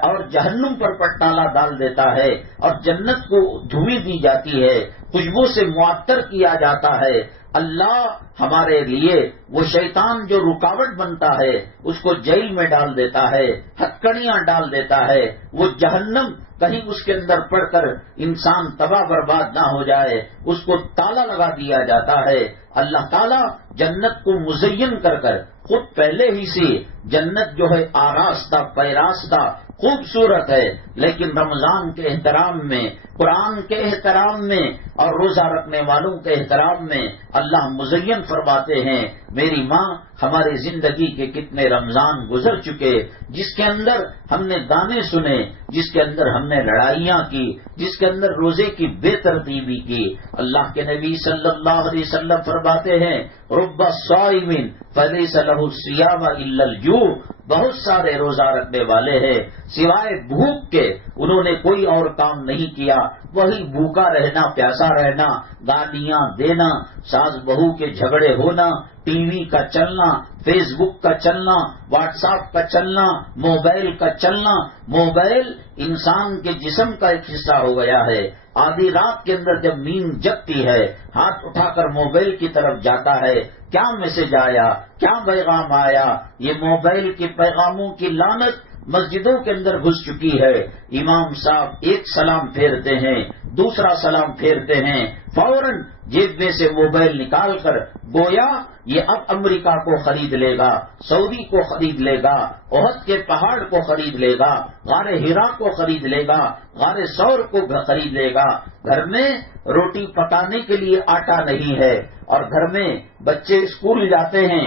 اور جہنم پر پٹالہ ڈال دیتا ہے اور جنت کو دھوئی دی جاتی ہے، خوشبو سے معطر کیا جاتا ہے۔ اللہ ہمارے لیے وہ شیطان جو رکاوٹ بنتا ہے اس کو جیل میں ڈال دیتا ہے، ہتکڑیاں ڈال دیتا ہے، وہ جہنم کہیں اس کے اندر پڑ کر انسان تباہ برباد نہ ہو جائے، اس کو تالا لگا دیا جاتا ہے۔ اللہ تعالیٰ جنت کو مزین کر کر خود پہلے ہی سے جنت جو ہے آراستہ پیراستہ خوبصورت ہے، لیکن رمضان کے احترام میں، قرآن کے احترام میں اور روزہ رکھنے والوں کے احترام میں اللہ مزین فرماتے ہیں۔ میری ماں، ہماری زندگی کے کتنے رمضان گزر چکے جس کے اندر ہم نے گانے سنے، جس کے اندر ہم نے لڑائیاں کی، جس کے اندر روزے کی بے ترتیبی کی۔ اللہ کے نبی صلی اللہ علیہ وسلم فرماتے ہیں، رب صائم فلیس لہ الصیام الا الجوع، بہت سارے روزہ رکھنے والے ہیں سوائے بھوک کے انہوں نے کوئی اور کام نہیں کیا وہی بھوکا رہنا، پیاسا رہنا، گالیاں دینا، ساس بہو کے جھگڑے ہونا، ٹی وی کا چلنا، فیس بک کا چلنا، واٹس ایپ کا چلنا، موبائل کا چلنا۔ موبائل انسان کے جسم کا ایک حصہ ہو گیا ہے۔ آدھی رات کے اندر جب نیند جگتی ہے، ہاتھ اٹھا کر موبائل کی طرف جاتا ہے، کیا میسج آیا، کیا پیغام آیا۔ یہ موبائل کے پیغاموں کی لعنت مسجدوں کے اندر گھس چکی ہے۔ امام صاحب ایک سلام پھیرتے ہیں، دوسرا سلام پھیرتے ہیں، فوراً جیب میں سے موبائل نکال کر گویا یہ اب امریکہ کو خرید لے گا، سعودی کو خرید لے گا، احد کے پہاڑ کو خرید لے گا، غار ہرا کو خرید لے گا، غار ثور کو خرید لے گا۔ گھر میں روٹی پکانے کے لیے آٹا نہیں ہے، اور گھر میں بچے اسکول جاتے ہیں،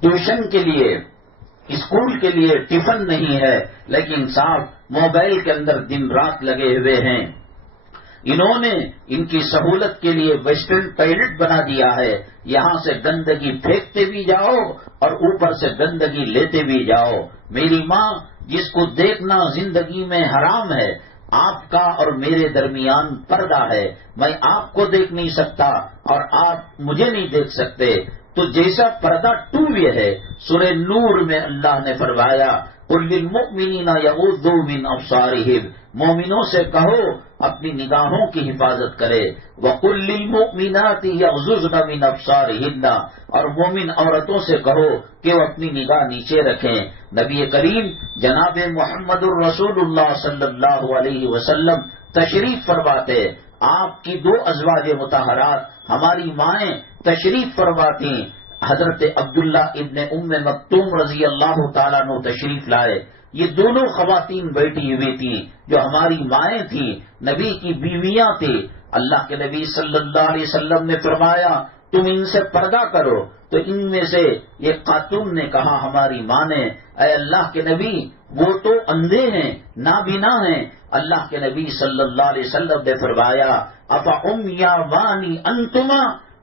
ٹیوشن کے لیے، اسکول کے لیے ٹفن نہیں ہے، لیکن صاحب موبائل کے اندر دن رات لگے ہوئے ہیں۔ انہوں نے ان کی سہولت کے لیے ویسٹرن ٹوائلٹ بنا دیا ہے، یہاں سے گندگی پھینکتے بھی جاؤ اور اوپر سے گندگی لیتے بھی جاؤ۔ میری ماں جس کو دیکھنا زندگی میں حرام ہے، آپ کا اور میرے درمیان پردہ ہے، میں آپ کو دیکھ نہیں سکتا اور آپ مجھے نہیں دیکھ سکتے، تو جیسا پردہ ٹوٹ ہے، سورہ نور میں اللہ نے فرمایا قُل لِّلْمُؤْمِنِينَ يَغُضُّوا مِنْ أَبْصَارِهِمْ، مومنوں سے کہو اپنی نگاہوں کی حفاظت کرے، وَقُل لِّلْمُؤْمِنَاتِ يَغْضُضْنَ مِنْ أَبْصَارِهِنَّ، اور مومن عورتوں سے کہو کہ وہ اپنی نگاہ نیچے رکھیں۔ نبی کریم جناب محمد الرسول اللہ صلی اللہ علیہ وسلم تشریف فرماتے، آپ کی دو ازواج مطہرات ہماری مائیں تشریف فرماتی، حضرت عبداللہ ابن ام مکتوم رضی اللہ تعالیٰ عنہ تشریف لائے۔ یہ دونوں خواتین بیٹھی ہوئی تھیں جو ہماری مائیں تھیں، نبی کی بیویاں تھیں۔ اللہ کے نبی صلی اللہ علیہ وسلم نے فرمایا تم ان سے پردہ کرو، تو ان میں سے ایک خاتون نے کہا ہماری ماں نے، اے اللہ کے نبی وہ تو اندھے ہیں، نابینا ہیں۔ اللہ کے نبی صلی اللہ علیہ وسلم نے فرمایا افعمیاوانی انتما،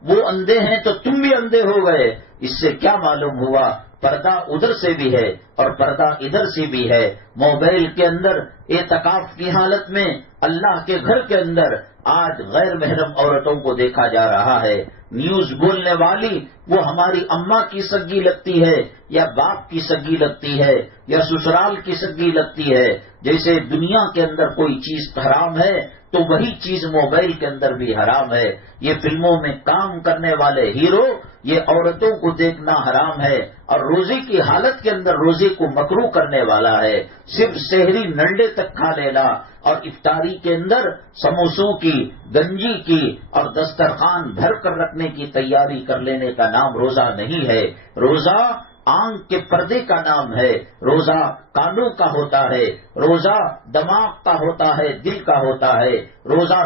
وہ اندھے ہیں تو تم بھی اندھے ہو گئے۔ اس سے کیا معلوم ہوا پردہ ادھر سے بھی ہے اور پردہ ادھر سے بھی ہے۔ موبائل کے اندر اعتکاف کی حالت میں اللہ کے گھر کے اندر آج غیر محرم عورتوں کو دیکھا جا رہا ہے۔ نیوز بولنے والی وہ ہماری اماں کی سگی لگتی ہے یا باپ کی سگی لگتی ہے یا سسرال کی سگی لگتی ہے۔ جیسے دنیا کے اندر کوئی چیز حرام ہے تو وہی چیز موبائل کے اندر بھی حرام ہے۔ یہ فلموں میں کام کرنے والے ہیرو، یہ عورتوں کو دیکھنا حرام ہے اور روزے کی حالت کے اندر روزے کو مکروہ کرنے والا ہے۔ صرف سحری ننڈے تک کھا لینا اور افطاری کے اندر سموسوں کی، گنجی کی اور دسترخوان بھر کر رکھنے کی تیاری کر لینے کا نام روزہ نہیں ہے۔ روزہ آنکھ کے پردے کا نام ہے، روزہ کانوں کا ہوتا ہے، روزہ دماغ کا ہوتا ہے، دل کا ہوتا ہے، روزہ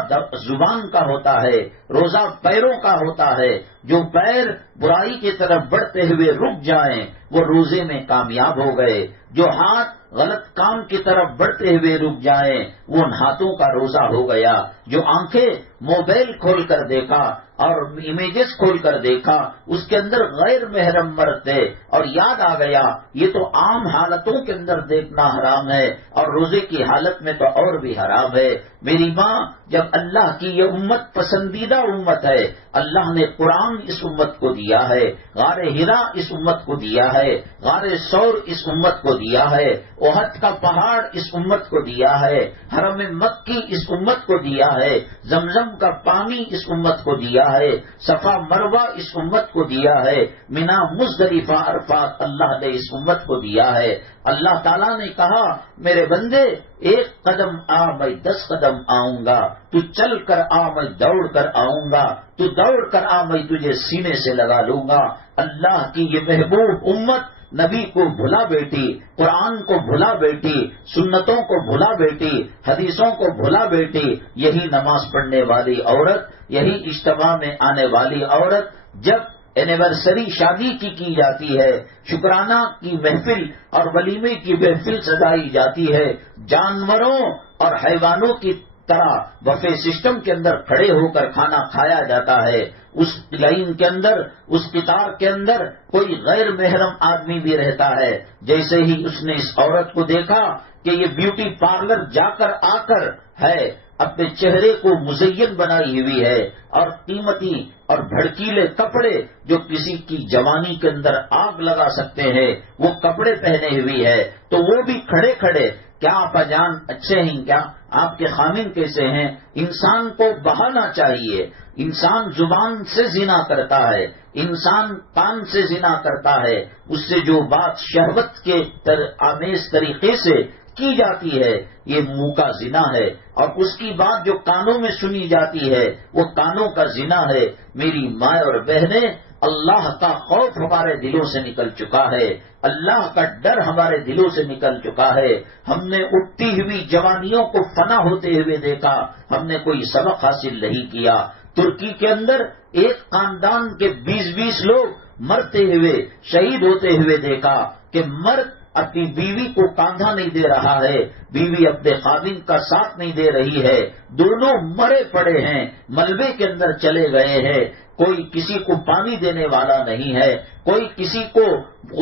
زبان کا ہوتا ہے، روزہ پیروں کا ہوتا ہے۔ جو پیر برائی کی طرف بڑھتے ہوئے رک جائیں وہ روزے میں کامیاب ہو گئے، جو ہاتھ غلط کام کی طرف بڑھتے ہوئے رک جائیں وہ ان ہاتھوں کا روزہ ہو گیا۔ جو آنکھیں موبائل کھول کر دیکھا اور امیجز کھول کر دیکھا اس کے اندر غیر محرم مرد تھے اور یاد آ گیا یہ تو عام حالتوں کے اندر دیکھنا حرام ہے اور روزے کی حالت میں تو اور بھی حرام ہے۔ میری ماں جب اللہ کی یہ امت پسندیدہ امت ہے، اللہ نے قرآن اس امت کو دیا ہے، غار ہرا اس امت کو دیا ہے، غار ثور اس امت کو دیا ہے، احد کا پہاڑ اس امت کو دیا ہے، حرم مکی اس امت کو دیا ہے، زمزم کا پانی اس امت کو دیا ہے، صفا مروہ اس امت کو دیا ہے، منا مزدلفہ عرفات اللہ نے اس امت کو دیا ہے۔ اللہ تعالیٰ نے کہا میرے بندے ایک قدم آ میں 10 قدم آؤں گا، تو چل کر آ میں دوڑ کر آؤں گا، تو دوڑ کر آ میں تجھے سینے سے لگا لوں گا۔ اللہ کی یہ محبوب امت نبی کو بھلا بیٹی، قرآن کو بھلا بیٹی، سنتوں کو بھلا بیٹی، حدیثوں کو بھلا بیٹی، یہی نماز پڑھنے والی عورت، یہی اجتماع میں آنے والی عورت جب اینیورسری شادی کی جاتی ہے، شکرانہ کی محفل اور ولیمے کی محفل سجائی جاتی ہے، جانوروں اور حیوانوں کی طرح بفے سسٹم کے اندر کھڑے ہو کر کھانا کھایا جاتا ہے، اس لائن کے اندر، اس قطار کے اندر کوئی غیر محرم آدمی بھی رہتا ہے۔ جیسے ہی اس نے اس عورت کو دیکھا کہ کہ یہ بیوٹی پارلر جا کر آ کر ہے اپنے چہرے کو مزین بنائی ہوئی ہے اور قیمتی اور بھڑکیلے کپڑے جو کسی کی جوانی کے اندر آگ لگا سکتے ہیں وہ کپڑے پہنے ہوئی ہے، تو وہ بھی کھڑے کھڑے کیا آپا جان اچھے ہیں، کیا آپ کے خامن کیسے ہیں؟ انسان کو بہانا چاہیے۔ انسان زبان سے زنا کرتا ہے، انسان کان سے زنا کرتا ہے، اس سے جو بات شہوت کے آمیز طریقے سے کی جاتی ہے یہ منہ کا زنا ہے، اور اس کی بات جو کانوں میں سنی جاتی ہے وہ کانوں کا زنا ہے۔ میری ماں اور بہنیں، اللہ کا خوف ہمارے دلوں سے نکل چکا ہے، اللہ کا ڈر ہمارے دلوں سے نکل چکا ہے۔ ہم نے اٹھتی ہوئی جوانیوں کو فنا ہوتے ہوئے دیکھا، ہم نے کوئی سبق حاصل نہیں کیا۔ ترکی کے اندر ایک خاندان کے 20 لوگ مرتے ہوئے، شہید ہوتے ہوئے دیکھا کہ مرد اپنی بیوی کو کاندھا نہیں دے رہا ہے، بیوی اپنے خاوند کا ساتھ نہیں دے رہی ہے، دونوں مرے پڑے ہیں، ملبے کے اندر چلے گئے ہیں، کوئی کسی کو پانی دینے والا نہیں ہے، کوئی کسی کو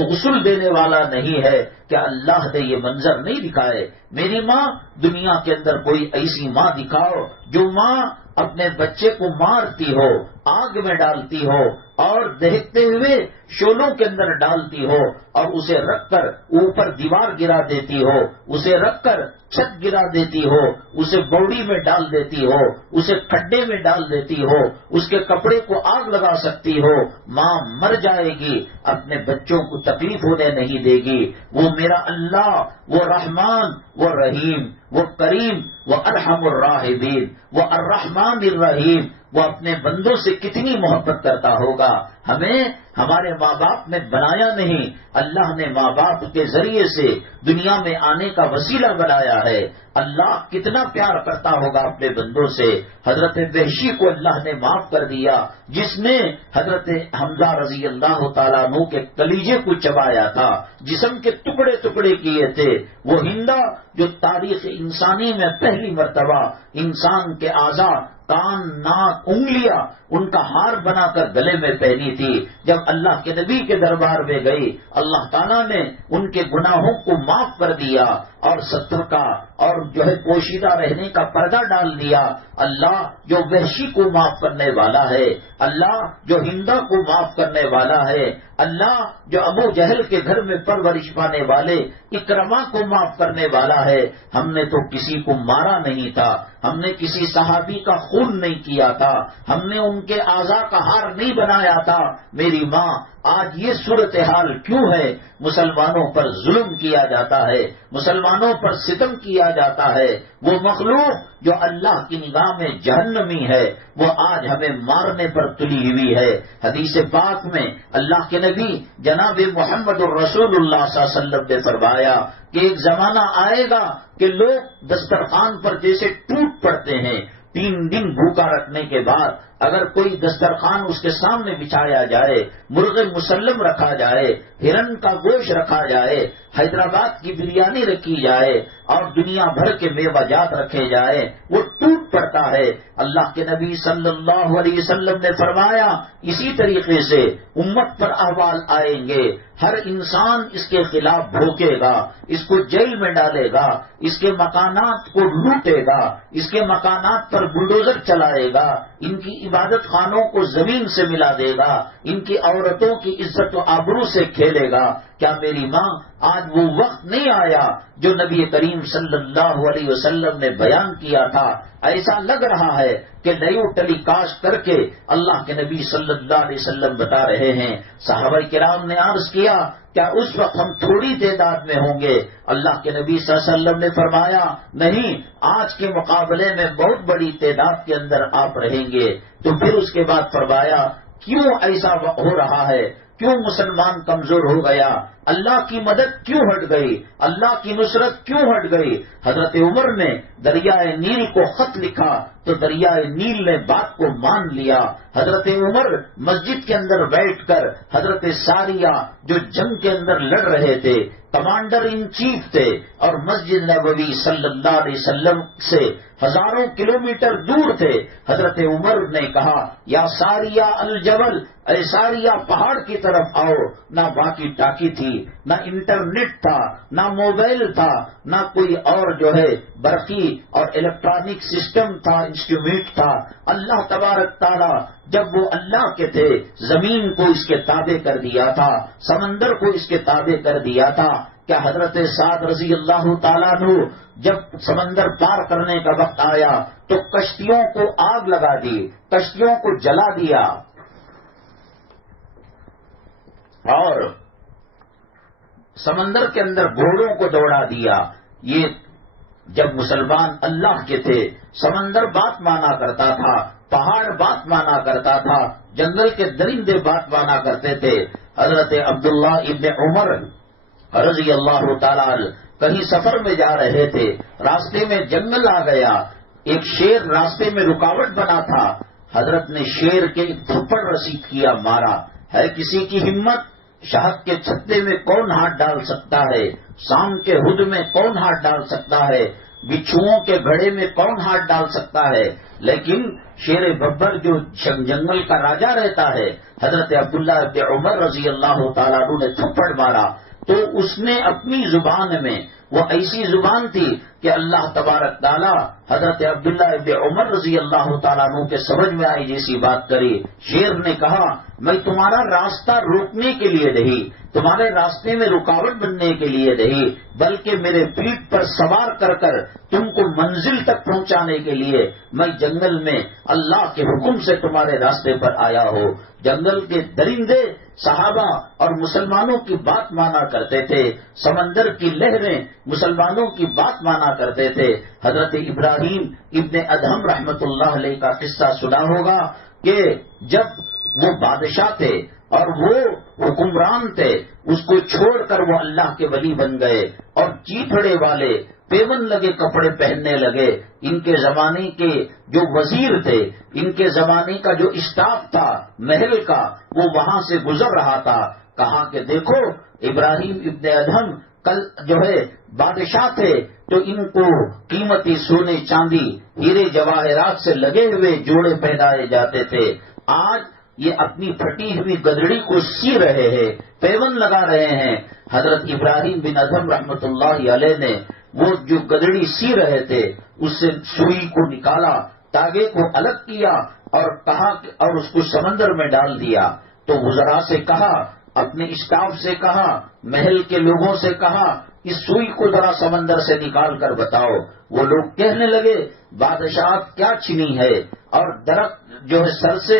غسل دینے والا نہیں ہے۔ کیا اللہ نے یہ منظر نہیں دکھائے؟ میری ماں، دنیا کے اندر کوئی ایسی ماں دکھاؤ جو ماں اپنے بچے کو مارتی ہو، آگ میں ڈالتی ہو اور دہتے ہوئے شولوں کے اندر ڈالتی ہو اور اسے رکھ کر اوپر دیوار گرا دیتی ہو، اسے رکھ کر چھت گرا دیتی ہو، اسے بوڑی میں ڈال دیتی ہو، اسے کھڈے میں ڈال دیتی ہو، اس کے کپڑے کو آگ لگا سکتی ہو۔ ماں مر جائے گی، اپنے بچوں کو تکلیف ہونے نہیں دے گی۔ وہ میرا اللہ، وہ رحمان، وہ رحیم، وہ کریم، وہ ارحم الراحمین، وہ الرحمن الرحیم، وہ اپنے بندوں سے کتنی محبت کرتا ہوگا۔ ہمیں ہمارے ماں باپ نے بنایا نہیں، اللہ نے ماں باپ کے ذریعے سے دنیا میں آنے کا وسیلہ بنایا ہے۔ اللہ کتنا پیار کرتا ہوگا اپنے بندوں سے۔ حضرت وحشی کو اللہ نے معاف کر دیا، جس نے حضرت حمزہ رضی اللہ تعالیٰ عنہ کے کلیجے کو چبایا تھا، جسم کے ٹکڑے ٹکڑے کیے تھے۔ وہ ہندا جو تاریخ انسانی میں پہلی مرتبہ انسان کے اعضاء، کان، ناک، انگلیاں ان کا ہار بنا کر گلے میں پہنی تھی، جب اللہ کے نبی کے دربار میں گئی، اللہ تعالیٰ نے ان کے گناہوں کو معاف کر دیا اور ستر کا اور جو ہے پوشیدہ رہنے کا پردہ ڈال دیا۔ اللہ جو وحشی کو معاف کرنے والا ہے، اللہ جو ہندا کو معاف کرنے والا ہے، اللہ جو ابو جہل کے گھر میں پرورش پانے والے اکرما کو معاف کرنے والا ہے۔ ہم نے تو کسی کو مارا نہیں تھا، ہم نے کسی صحابی کا خون نہیں کیا تھا، ہم نے ان کے اعضاء کا ہار نہیں بنایا تھا۔ میری ماں، آج یہ صورتحال کیوں ہے؟ مسلمانوں پر ظلم کیا جاتا ہے، مسلمانوں پر ستم کیا جاتا ہے۔ وہ مخلوق جو اللہ کی نگاہ میں جہنمی ہے وہ آج ہمیں مارنے پر تلی ہوئی ہے۔ حدیث پاک میں اللہ کے نبی جناب محمد الرسول اللہ صلی اللہ علیہ وسلم نے فرمایا کہ ایک زمانہ آئے گا کہ لوگ دسترخوان پر جیسے ٹوٹ پڑتے ہیں، 3 دن بھوکا رکھنے کے بعد اگر کوئی دسترخوان اس کے سامنے بچھایا جائے، مرغ مسلم رکھا جائے، ہرن کا گوشت رکھا جائے، حیدرآباد کی بریانی رکھی جائے اور دنیا بھر کے میوہ جات رکھے جائے، وہ ٹوٹ پڑتا ہے۔ اللہ کے نبی صلی اللہ علیہ وسلم نے فرمایا اسی طریقے سے امت پر احوال آئیں گے، ہر انسان اس کے خلاف بھوکے گا، اس کو جیل میں ڈالے گا، اس کے مکانات کو لوٹے گا، اس کے مکانات پر بلڈوزر چلائے گا، ان کی عبادت خانوں کو زمین سے ملا دے گا، ان کی عورتوں کی عزت و آبرو سے کھیلے گا۔ کیا میری ماں آج وہ وقت نہیں آیا جو نبی کریم صلی اللہ علیہ وسلم نے بیان کیا تھا؟ ایسا لگ رہا ہے کہ نیو ٹیلی کاسٹ کر کے اللہ کے نبی صلی اللہ علیہ وسلم بتا رہے ہیں۔ صحابہ کرام نے عرض کیا کیا اس وقت ہم تھوڑی تعداد میں ہوں گے؟ اللہ کے نبی صلی اللہ علیہ وسلم نے فرمایا نہیں، آج کے مقابلے میں بہت بڑی تعداد کے اندر آپ رہیں گے۔ تو پھر اس کے بعد فرمایا کیوں ایسا ہو رہا ہے؟ کیوں مسلمان کمزور ہو گیا؟ اللہ کی مدد کیوں ہٹ گئی؟ اللہ کی نصرت کیوں ہٹ گئی؟ حضرت عمر نے دریائے نیل کو خط لکھا تو دریائے نیل نے بات کو مان لیا۔ حضرت عمر مسجد کے اندر بیٹھ کر حضرت ساریہ جو جنگ کے اندر لڑ رہے تھے، کمانڈر ان چیف تھے اور مسجد نبوی صلی اللہ علیہ وسلم سے ہزاروں کلومیٹر دور تھے، حضرت عمر نے کہا یا ساریہ الجبل، اے ساریا پہاڑ کی طرف آؤ. نہ باقی ٹاکی تھی، نہ انٹرنیٹ تھا، نہ موبائل تھا، نہ کوئی اور جو ہے برقی اور الیکٹرانک سسٹم تھا، انسٹرومنٹ تھا. اللہ تبارک تعالی جب وہ اللہ کے تھے، زمین کو اس کے تابع کر دیا تھا، سمندر کو اس کے تابع کر دیا تھا. کیا حضرت سعد رضی اللہ تعالیٰ عنہ جب سمندر پار کرنے کا وقت آیا تو کشتیوں کو آگ لگا دی، کشتیوں کو جلا دیا اور سمندر کے اندر گھوڑوں کو دوڑا دیا. یہ جب مسلمان اللہ کے تھے، سمندر بات مانا کرتا تھا، پہاڑ بات مانا کرتا تھا، جنگل کے درندے بات مانا کرتے تھے. حضرت عبداللہ ابن عمر رضی اللہ تعالی کہیں سفر میں جا رہے تھے، راستے میں جنگل آ گیا، ایک شیر راستے میں رکاوٹ بنا تھا. حضرت نے شیر کے ایک تھپڑ رسید کیا، مارا. ہے کسی کی ہمت؟ شہد کے چھتے میں کون ہاتھ ڈال سکتا ہے؟ سام کے ہد میں کون ہاتھ ڈال سکتا ہے؟ بچھوؤں کے گھڑے میں کون ہاتھ ڈال سکتا ہے؟ لیکن شیر ببر جو جنگل کا راجا رہتا ہے، حضرت عبداللہ ابن عمر رضی اللہ تعالیٰ عنہ نے تھپڑ مارا تو اس نے اپنی زبان میں، وہ ایسی زبان تھی کہ اللہ تبارک تعالیٰ حضرت عبداللہ ابن عمر رضی اللہ تعالیٰ عنہ کے سمجھ میں آئی جیسی بات کری. شیر نے کہا میں تمہارا راستہ روکنے کے لیے نہیں، تمہارے راستے میں رکاوٹ بننے کے لیے نہیں، بلکہ میرے پیٹھ پر سوار کر کر تم کو منزل تک پہنچانے کے لیے میں جنگل میں اللہ کے حکم سے تمہارے راستے پر آیا ہوں. جنگل کے درندے صحابہ اور مسلمانوں کی بات مانا کرتے تھے، سمندر کی لہریں مسلمانوں کی بات مانا کرتے تھے. حضرت ابراہیم ابن ادہم رحمت اللہ علیہ کا قصہ سنا ہوگا کہ جب وہ بادشاہ تھے اور وہ حکمران تھے، اس کو چھوڑ کر وہ اللہ کے ولی بن گئے اور چیتھڑے والے پیون لگے کپڑے پہننے لگے. ان کے زمانے کے جو وزیر تھے، ان کے زمانے کا جو اسٹاف تھا محل کا، وہ وہاں سے گزر رہا تھا. کہا کہ دیکھو ابراہیم ابن ادہم کل جو ہے بادشاہ تھے تو ان کو قیمتی سونے چاندی ہیرے جواہرات سے لگے ہوئے جوڑے پہنائے جاتے تھے. آج یہ اپنی پھٹی ہوئی گدڑی کو سی رہے ہیں، پیون لگا رہے ہیں. حضرت ابراہیم بن ادہم رحمت اللہ علیہ نے وہ جو گدڑی سی رہے تھے اس سے سوئی کو نکالا، تاگے کو الگ کیا اور کہا اور اس کو سمندر میں ڈال دیا. تو وزراء سے کہا، اپنے اسٹاف سے کہا، محل کے لوگوں سے کہا اس سوئی کو ذرا سمندر سے نکال کر بتاؤ. وہ لوگ کہنے لگے بادشاہت کیا چھنی ہے، اور درخت جو ہے سر سے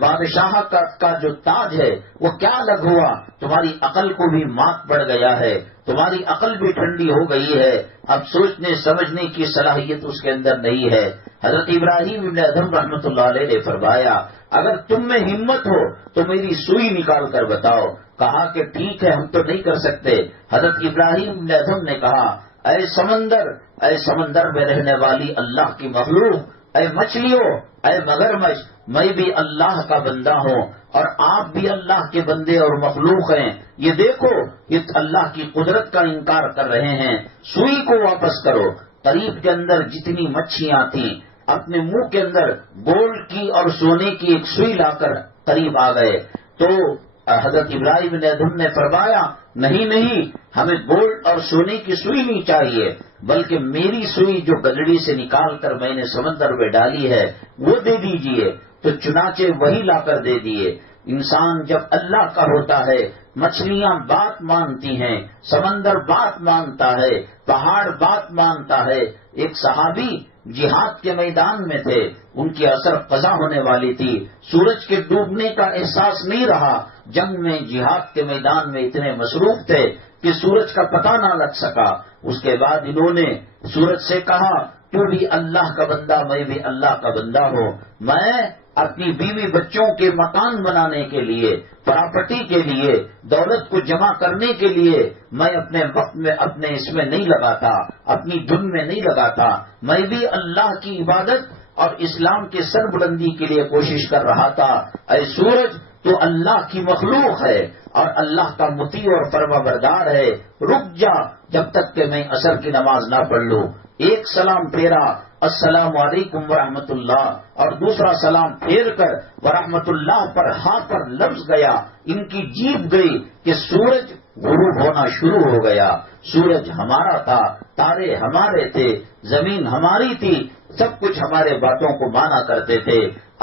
بادشاہ کا جو تاج ہے وہ کیا الگ ہوا؟ تمہاری عقل کو بھی مات پڑ گیا ہے، تمہاری عقل بھی ٹھنڈی ہو گئی ہے، اب سوچنے سمجھنے کی صلاحیت اس کے اندر نہیں ہے. حضرت ابراہیم ابن ادہم رحمۃ اللہ علیہ نے فرمایا اگر تم میں ہمت ہو تو میری سوئی نکال کر بتاؤ. کہا کہ ٹھیک ہے ہم تو نہیں کر سکتے. حضرت ابراہیم ابن ادہم نے کہا اے سمندر میں رہنے والی اللہ کی مخلوق، اے مچھلیوں، اے مگرمچھ، میں بھی اللہ کا بندہ ہوں اور آپ بھی اللہ کے بندے اور مخلوق ہیں. یہ دیکھو یہ اللہ کی قدرت کا انکار کر رہے ہیں، سوئی کو واپس کرو. قریب کے اندر جتنی مچھلیاں تھیں اپنے منہ کے اندر گولڈ کی اور سونے کی ایک سوئی لا کر قریب آ گئے. تو حضرت ابراہیم بن ادہم نے فرمایا نہیں، ہمیں گولڈ اور سونے کی سوئی نہیں چاہیے، بلکہ میری سوئی جو گدڑی سے نکال کر میں نے سمندر میں ڈالی ہے وہ دے دیجئے. تو چنانچہ وہی لا کر دے دیے. انسان جب اللہ کا ہوتا ہے، مچھلیاں بات مانتی ہیں، سمندر بات مانتا ہے، پہاڑ بات مانتا ہے. ایک صحابی جہاد کے میدان میں تھے، ان کی اثر قضا ہونے والی تھی، سورج کے ڈوبنے کا احساس نہیں رہا. جنگ میں جہاد کے میدان میں اتنے مصروف تھے کہ سورج کا پتہ نہ لگ سکا. اس کے بعد انہوں نے سورج سے کہا تو بھی اللہ کا بندہ، میں بھی اللہ کا بندہ ہوں. میں اپنی بیوی بچوں کے مکان بنانے کے لیے، پراپرٹی کے لیے، دولت کو جمع کرنے کے لیے میں اپنے وقت میں اپنے اس میں نہیں لگا تھا، اپنی دھن میں نہیں لگا تھا. میں بھی اللہ کی عبادت اور اسلام کے سربلندی کے لیے کوشش کر رہا تھا. اے سورج تو اللہ کی مخلوق ہے اور اللہ کا مطیع اور فرما بردار ہے، رک جا جب تک کہ میں عصر کی نماز نہ پڑھ لوں. ایک سلام پھیرا، السلام علیکم ورحمۃ اللہ، اور دوسرا سلام پھیر کر ورحمۃ اللہ پر ہاں پر لفظ گیا، ان کی جیت گئی کہ سورج غروب ہونا شروع ہو گیا۔ سورج ہمارا تھا، تارے ہمارے تھے، زمین ہماری تھی، سب کچھ ہمارے باتوں کو مانا کرتے تھے۔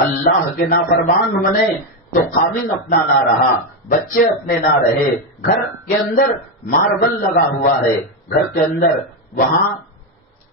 اللہ کے نافرمان بنے تو خامن اپنا نہ رہا، بچے اپنے نہ رہے، گھر کے اندر ماربل لگا ہوا ہے، گھر کے اندر وہاں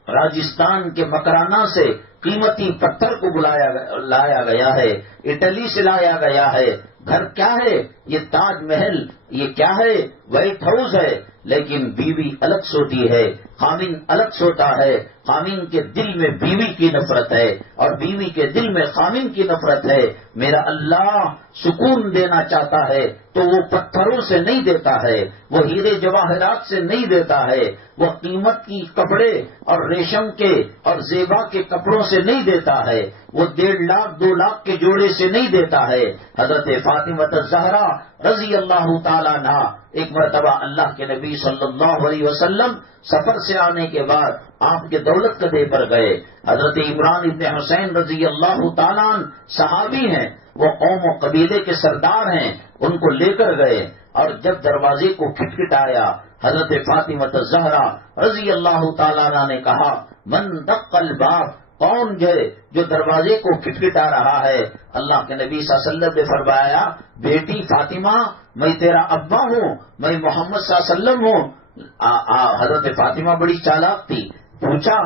راجستھان کے مکرانہ سے قیمتی پتھر کو لایا گیا ہے، اٹلی سے لایا گیا ہے۔ گھر کیا ہے؟ یہ تاج محل، یہ کیا ہے؟ وائٹ ہاؤس ہے، لیکن بیوی الگ سوتی ہے، خامن الگ سوتا ہے۔ خامن کے دل میں بیوی کی نفرت ہے اور بیوی کے دل میں خامن کی نفرت ہے۔ میرا اللہ سکون دینا چاہتا ہے تو وہ پتھروں سے نہیں دیتا ہے، وہ ہیرے جواہرات سے نہیں دیتا ہے، وہ قیمت کی کپڑے اور ریشم کے اور زیبا کے کپڑوں سے نہیں دیتا ہے، وہ 1.5 لاکھ 2 لاکھ کے جوڑے سے نہیں دیتا ہے۔ حضرت فاطمہ الزہرا رضی اللہ تعالیٰ عنہ ایک مرتبہ اللہ کے نبی صلی اللہ علیہ وسلم سفر سے آنے کے بعد آپ کے دولت قدے پر گئے۔ حضرت عمران ابن حسین رضی اللہ تعالیٰ عنہ صحابی ہیں، وہ قوم و قبیلے کے سردار ہیں، ان کو لے کر گئے، اور جب دروازے کو کھٹکھٹایا حضرت فاطمہ الزہرا رضی اللہ تعالیٰ عنہ نے کہا، من دق الباب، کون جو دروازے کو کھٹکھٹا رہا ہے؟ اللہ کے نبی صلی اللہ علیہ وسلم نے فرمایا، بیٹی فاطمہ میں تیرا ابا ہوں، میں محمد صلی اللہ علیہ وسلم ہوں۔ حضرت فاطمہ بڑی چالاک تھی، پوچھا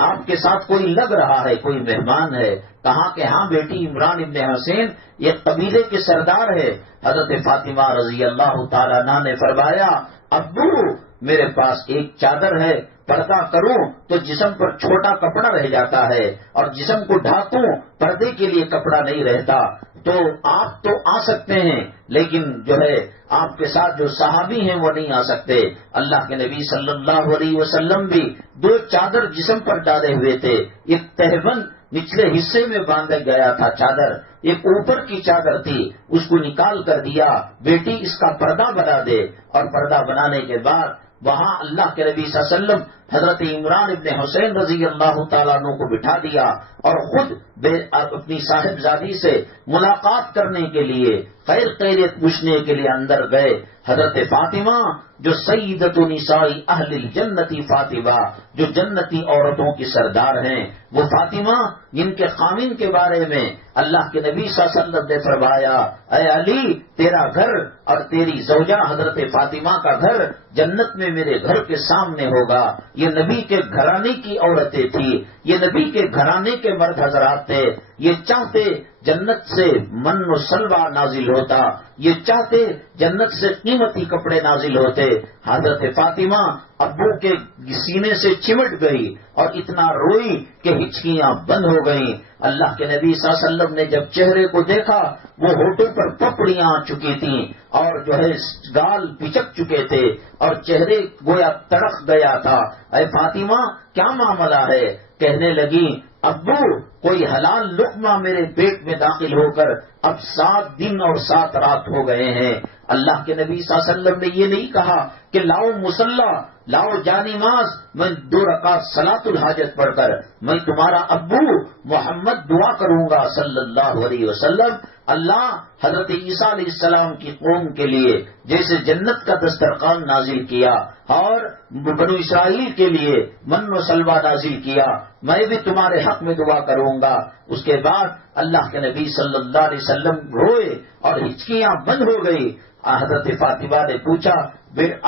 آپ کے ساتھ کوئی لگ رہا ہے، کوئی مہمان ہے؟ کہا کہ ہاں بیٹی عمران ابن حسین یہ قبیلے کے سردار ہے۔ حضرت فاطمہ رضی اللہ تعالیٰ عنہ نے فرمایا، ابو میرے پاس ایک چادر ہے، پردہ کروں تو جسم پر چھوٹا کپڑا رہ جاتا ہے، اور جسم کو ڈھانکوں پردے کے لیے کپڑا نہیں رہتا، تو آپ تو آ سکتے ہیں، لیکن جو ہے آپ کے ساتھ جو صحابی ہیں وہ نہیں آ سکتے۔ اللہ کے نبی صلی اللہ علیہ وسلم بھی 2 چادر جسم پر ڈالے ہوئے تھے، ایک تہبند نچلے حصے میں باندھا گیا تھا چادر، ایک اوپر کی چادر تھی، اس کو نکال کر دیا، بیٹی اس کا پردہ بنا دے، اور پردہ بنانے کے بعد وہاں اللہ کے نبی صلی اللہ علیہ وسلم حضرت عمران ابن حسین رضی اللہ تعالیٰ عنہ کو بٹھا دیا اور خود اپنی صاحبزادی سے ملاقات کرنے کے لیے، خیریت پوچھنے کے لیے اندر گئے۔ حضرت فاطمہ جو سیدۃ نساء اہل الجنتی فاطمہ، جو جنتی عورتوں کی سردار ہیں، وہ فاطمہ جن کے خامن کے بارے میں اللہ کے نبی صلی اللہ علیہ وسلم نے فرمایا، اے علی تیرا گھر اور تیری زوجہ حضرت فاطمہ کا گھر جنت میں میرے گھر کے سامنے ہوگا۔ یہ نبی کے گھرانے کی عورتیں تھیں، یہ نبی کے گھرانے کے مرد حضرات تھے، یہ چاہتے جنت سے من و سلوہ نازل ہوتا، یہ چاہتے جنت سے قیمتی کپڑے نازل ہوتے۔ حضرت فاطمہ ابو کے سینے سے چمٹ گئی اور اتنا روئی کہ ہچکیاں بند ہو گئیں۔ اللہ کے نبی صلی اللہ علیہ وسلم نے جب چہرے کو دیکھا، وہ ہونٹوں پر پپڑیاں آ چکی تھیں اور جو ہے گال پچک چکے تھے اور چہرے گویا تڑک گیا تھا۔ اے فاطمہ کیا معاملہ ہے؟ کہنے لگی، ابو کوئی حلال لقمہ میرے پیٹ میں داخل ہو کر اب 7 دن اور 7 رات ہو گئے ہیں۔ اللہ کے نبی صلی اللہ علیہ وسلم نے یہ نہیں کہا کہ لاؤ مصلی، لاؤ جانماز، میں 2 رکعت صلاۃ الحاجت پڑھ کر میں تمہارا ابو محمد دعا کروں گا صلی اللہ علیہ وسلم۔ اللہ حضرت عیسیٰ علیہ السلام کی قوم کے لیے جیسے جنت کا دسترخوان نازل کیا اور بنو اسرائیل کے لیے من و سلوہ نازل کیا، میں بھی تمہارے حق میں دعا کروں گا۔ اس کے بعد اللہ کے نبی صلی اللہ علیہ وسلم روئے اور ہچکیاں بند ہو گئی۔ حضرت فاطمہ نے پوچھا،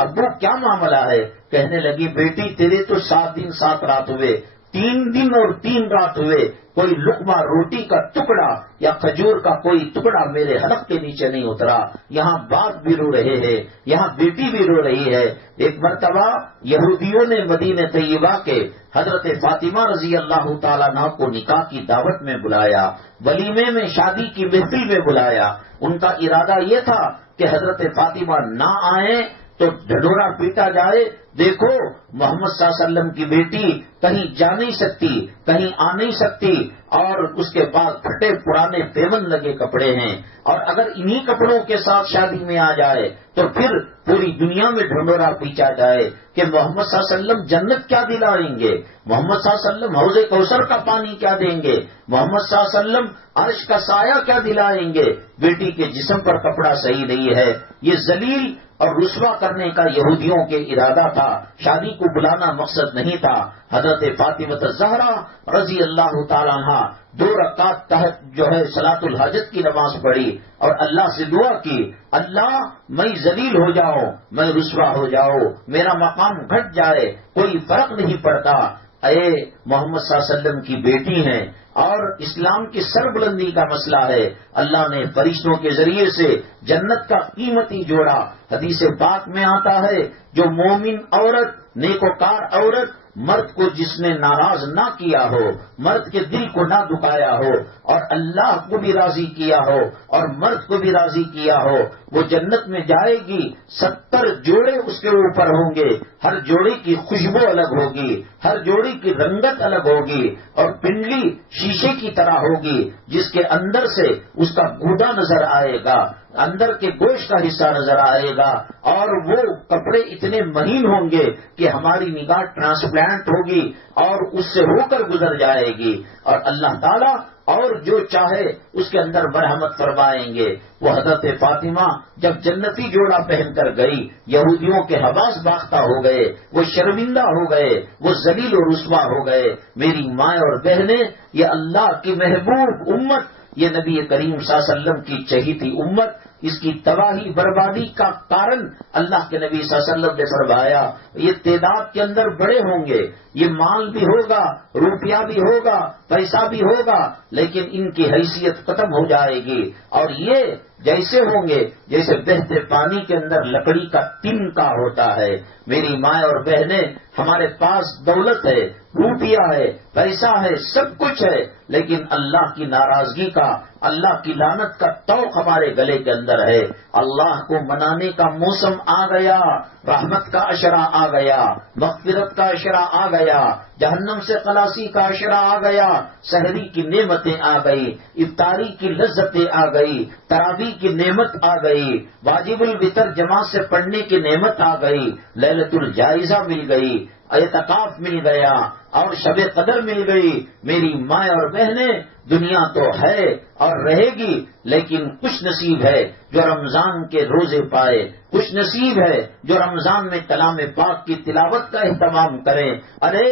ابو کیا معاملہ ہے؟ کہنے لگی، بیٹی تیرے تو 7 دن 7 رات ہوئے، 3 دن اور 3 رات ہوئے، کوئی لقمہ روٹی کا ٹکڑا یا کھجور کا کوئی ٹکڑا میرے حلق کے نیچے نہیں اترا۔ یہاں باپ بھی رو رہے ہیں، یہاں بیٹی بھی رو رہی ہے۔ ایک مرتبہ یہودیوں نے مدینہ طیبہ کے حضرت فاطمہ رضی اللہ تعالیٰ عنہ کو نکاح کی دعوت میں بلایا، ولیمے میں شادی کی محفل میں بلایا۔ ان کا ارادہ یہ تھا کہ حضرت فاطمہ نہ آئیں تو ڈھڈورا پیٹا جائے، دیکھو محمد صلی اللہ علیہ وسلم کی بیٹی کہیں جا نہیں سکتی، کہیں آ نہیں سکتی، اور اس کے پاس پھٹے پرانے پیون لگے کپڑے ہیں، اور اگر انہی کپڑوں کے ساتھ شادی میں آ جائے تو پھر پوری دنیا میں ڈھنڈورا پیچا جائے کہ محمد صلی اللہ علیہ وسلم جنت کیا دلائیں گے، محمد صلی اللہ علیہ وسلم حوض کوثر کا پانی کیا دیں گے، محمد صلی اللہ علیہ وسلم عرش کا سایہ کیا دلائیں گے۔ بیٹی کے جسم پر کپڑا صحیح نہیں ہے، یہ ذلیل اور رسوا کرنے کا یہودیوں کے ارادہ تھا، شادی کو بلانا مقصد نہیں تھا۔ حضرت فاطمہ الزہرا رضی اللہ تعالیٰ عنہ 2 رکعت تحت صلاۃ الحاجت کی نماز پڑھی اور اللہ سے دعا کی، اللہ میں ذلیل ہو جاؤں، میں رسوا ہو جاؤں، میرا مقام گھٹ جائے، کوئی فرق نہیں پڑتا، اے محمد صلی اللہ علیہ وسلم کی بیٹی ہیں اور اسلام کی سربلندی کا مسئلہ ہے، اللہ نے فرشتوں کے ذریعے سے جنت کا قیمتی جوڑا۔ حدیث پاک میں آتا ہے جو مومن عورت، نیکوکار عورت، مرد کو جس نے ناراض نہ کیا ہو، مرد کے دل کو نہ دکھایا ہو اور اللہ کو بھی راضی کیا ہو اور مرد کو بھی راضی کیا ہو، وہ جنت میں جائے گی۔ 70 جوڑے اس کے اوپر ہوں گے، ہر جوڑے کی خوشبو الگ ہوگی، ہر جوڑے کی رنگت الگ ہوگی، اور پنڈلی شیشے کی طرح ہوگی جس کے اندر سے اس کا گودا نظر آئے گا، اندر کے گوشت کا حصہ نظر آئے گا، اور وہ کپڑے اتنے مہین ہوں گے کہ ہماری نگاہ ٹرانسپلانٹ ہوگی اور اس سے ہو کر گزر جائے گی، اور اللہ تعالیٰ اور جو چاہے اس کے اندر مرحمت فرمائیں گے۔ وہ حضرت فاطمہ جب جنتی جوڑا پہن کر گئی، یہودیوں کے حواس باختہ ہو گئے، وہ شرمندہ ہو گئے، وہ ذلیل و رسوا ہو گئے۔ میری ماں اور بہنیں، یہ اللہ کی محبوب امت، یہ نبی کریم صلی اللہ علیہ وسلم کی چہیتی امت، اس کی تباہی بربادی کا کارن اللہ کے نبی صلی اللہ علیہ وسلم نے فرمایا یہ تعداد کے اندر بڑے ہوں گے، یہ مال بھی ہوگا، روپیہ بھی ہوگا، پیسہ بھی ہوگا، لیکن ان کی حیثیت ختم ہو جائے گی، اور یہ جیسے ہوں گے جیسے بہتے پانی کے اندر لکڑی کا تنکا ہوتا ہے۔ میری ماں اور بہنیں، ہمارے پاس دولت ہے، روپیہ ہے، پیسہ ہے، سب کچھ ہے، لیکن اللہ کی ناراضگی کا، اللہ کی لعنت کا توق ہمارے گلے کے اندر ہے۔ اللہ کو منانے کا موسم آ گیا، رحمت کا اشرا آ گیا، مغفرت کا اشرا آ گیا، جہنم سے خلاصی کا اشرا آ گیا، سحری کی نعمتیں آ گئی، افطاری کی لذتیں آ گئی، تراویح کی نعمت آ گئی، واجب الوتر جماعت سے پڑھنے کی نعمت آ گئی، لیلۃ الجائزہ مل گئی، اعتکاف مل گیا، اور شب قدر مل گئی۔ میری ماں اور بہنیں، دنیا تو ہے اور رہے گی، لیکن خوش نصیب ہے جو رمضان کے روزے پائے، خوش نصیب ہے جو رمضان میں کلام پاک کی تلاوت کا اہتمام کریں۔ ارے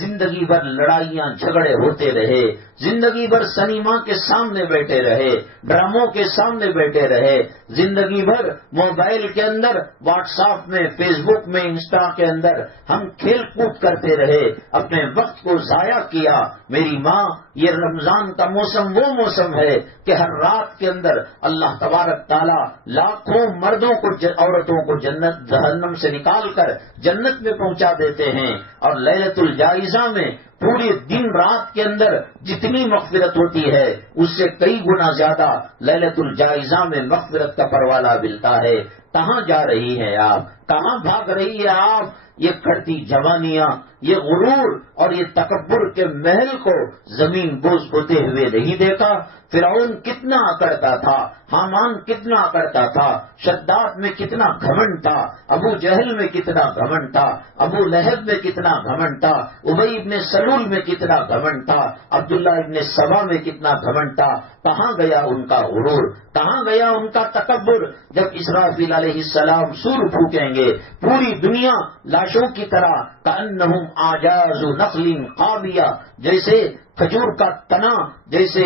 زندگی بھر لڑائیاں جھگڑے ہوتے رہے، زندگی بھر سنیما کے سامنے بیٹھے رہے، ڈراموں کے سامنے بیٹھے رہے، زندگی بھر موبائل کے اندر، واٹس ایپ میں، فیس بک میں، انسٹا کے اندر ہم کھیل کود کرتے رہے، اپنے وقت کو ضائع کیا۔ میری ماں، یہ رمضان کا موسم وہ موسم ہے کہ ہر رات کے اندر اللہ تبارک تعالیٰ لاکھوں مردوں کو، عورتوں کو جہنم سے نکال کر جنت میں پہنچا دیتے ہیں، اور لیلۃ الجائزہ میں پورے دن رات کے اندر جتنی مغفرت ہوتی ہے اس سے کئی گنا زیادہ لیلۃ الجائزہ میں مغفرت کا پروالہ ملتا ہے۔ کہاں جا رہی ہیں آپ؟ کہاں بھاگ رہی ہے آپ؟ یہ کھڑتی جوانیاں، یہ غرور اور یہ تکبر کے محل کو زمین بوس ہوتے ہوئے نہیں دیکھا؟ فرعون کتنا اکڑتا تھا، حامان کتنا اکڑتا تھا، شداد میں کتنا گھمنڈ تھا، ابو جہل میں کتنا گھمنڈ تھا، ابو لہب میں کتنا گھمنڈ تھا، ابی ابن سلول میں کتنا گھمنڈ تھا، عبداللہ ابن سبا میں کتنا گھمنڈ تھا۔ کہاں گیا ان کا غرور؟ کہاں گیا ان کا تکبر؟ جب اسرافیل علیہ السلام سور پھونکیں گے، پوری دنیا لاشوں کی طرح کأنہم اعجاز نخل خاویہ، جیسے کھجور کا تنا، جیسے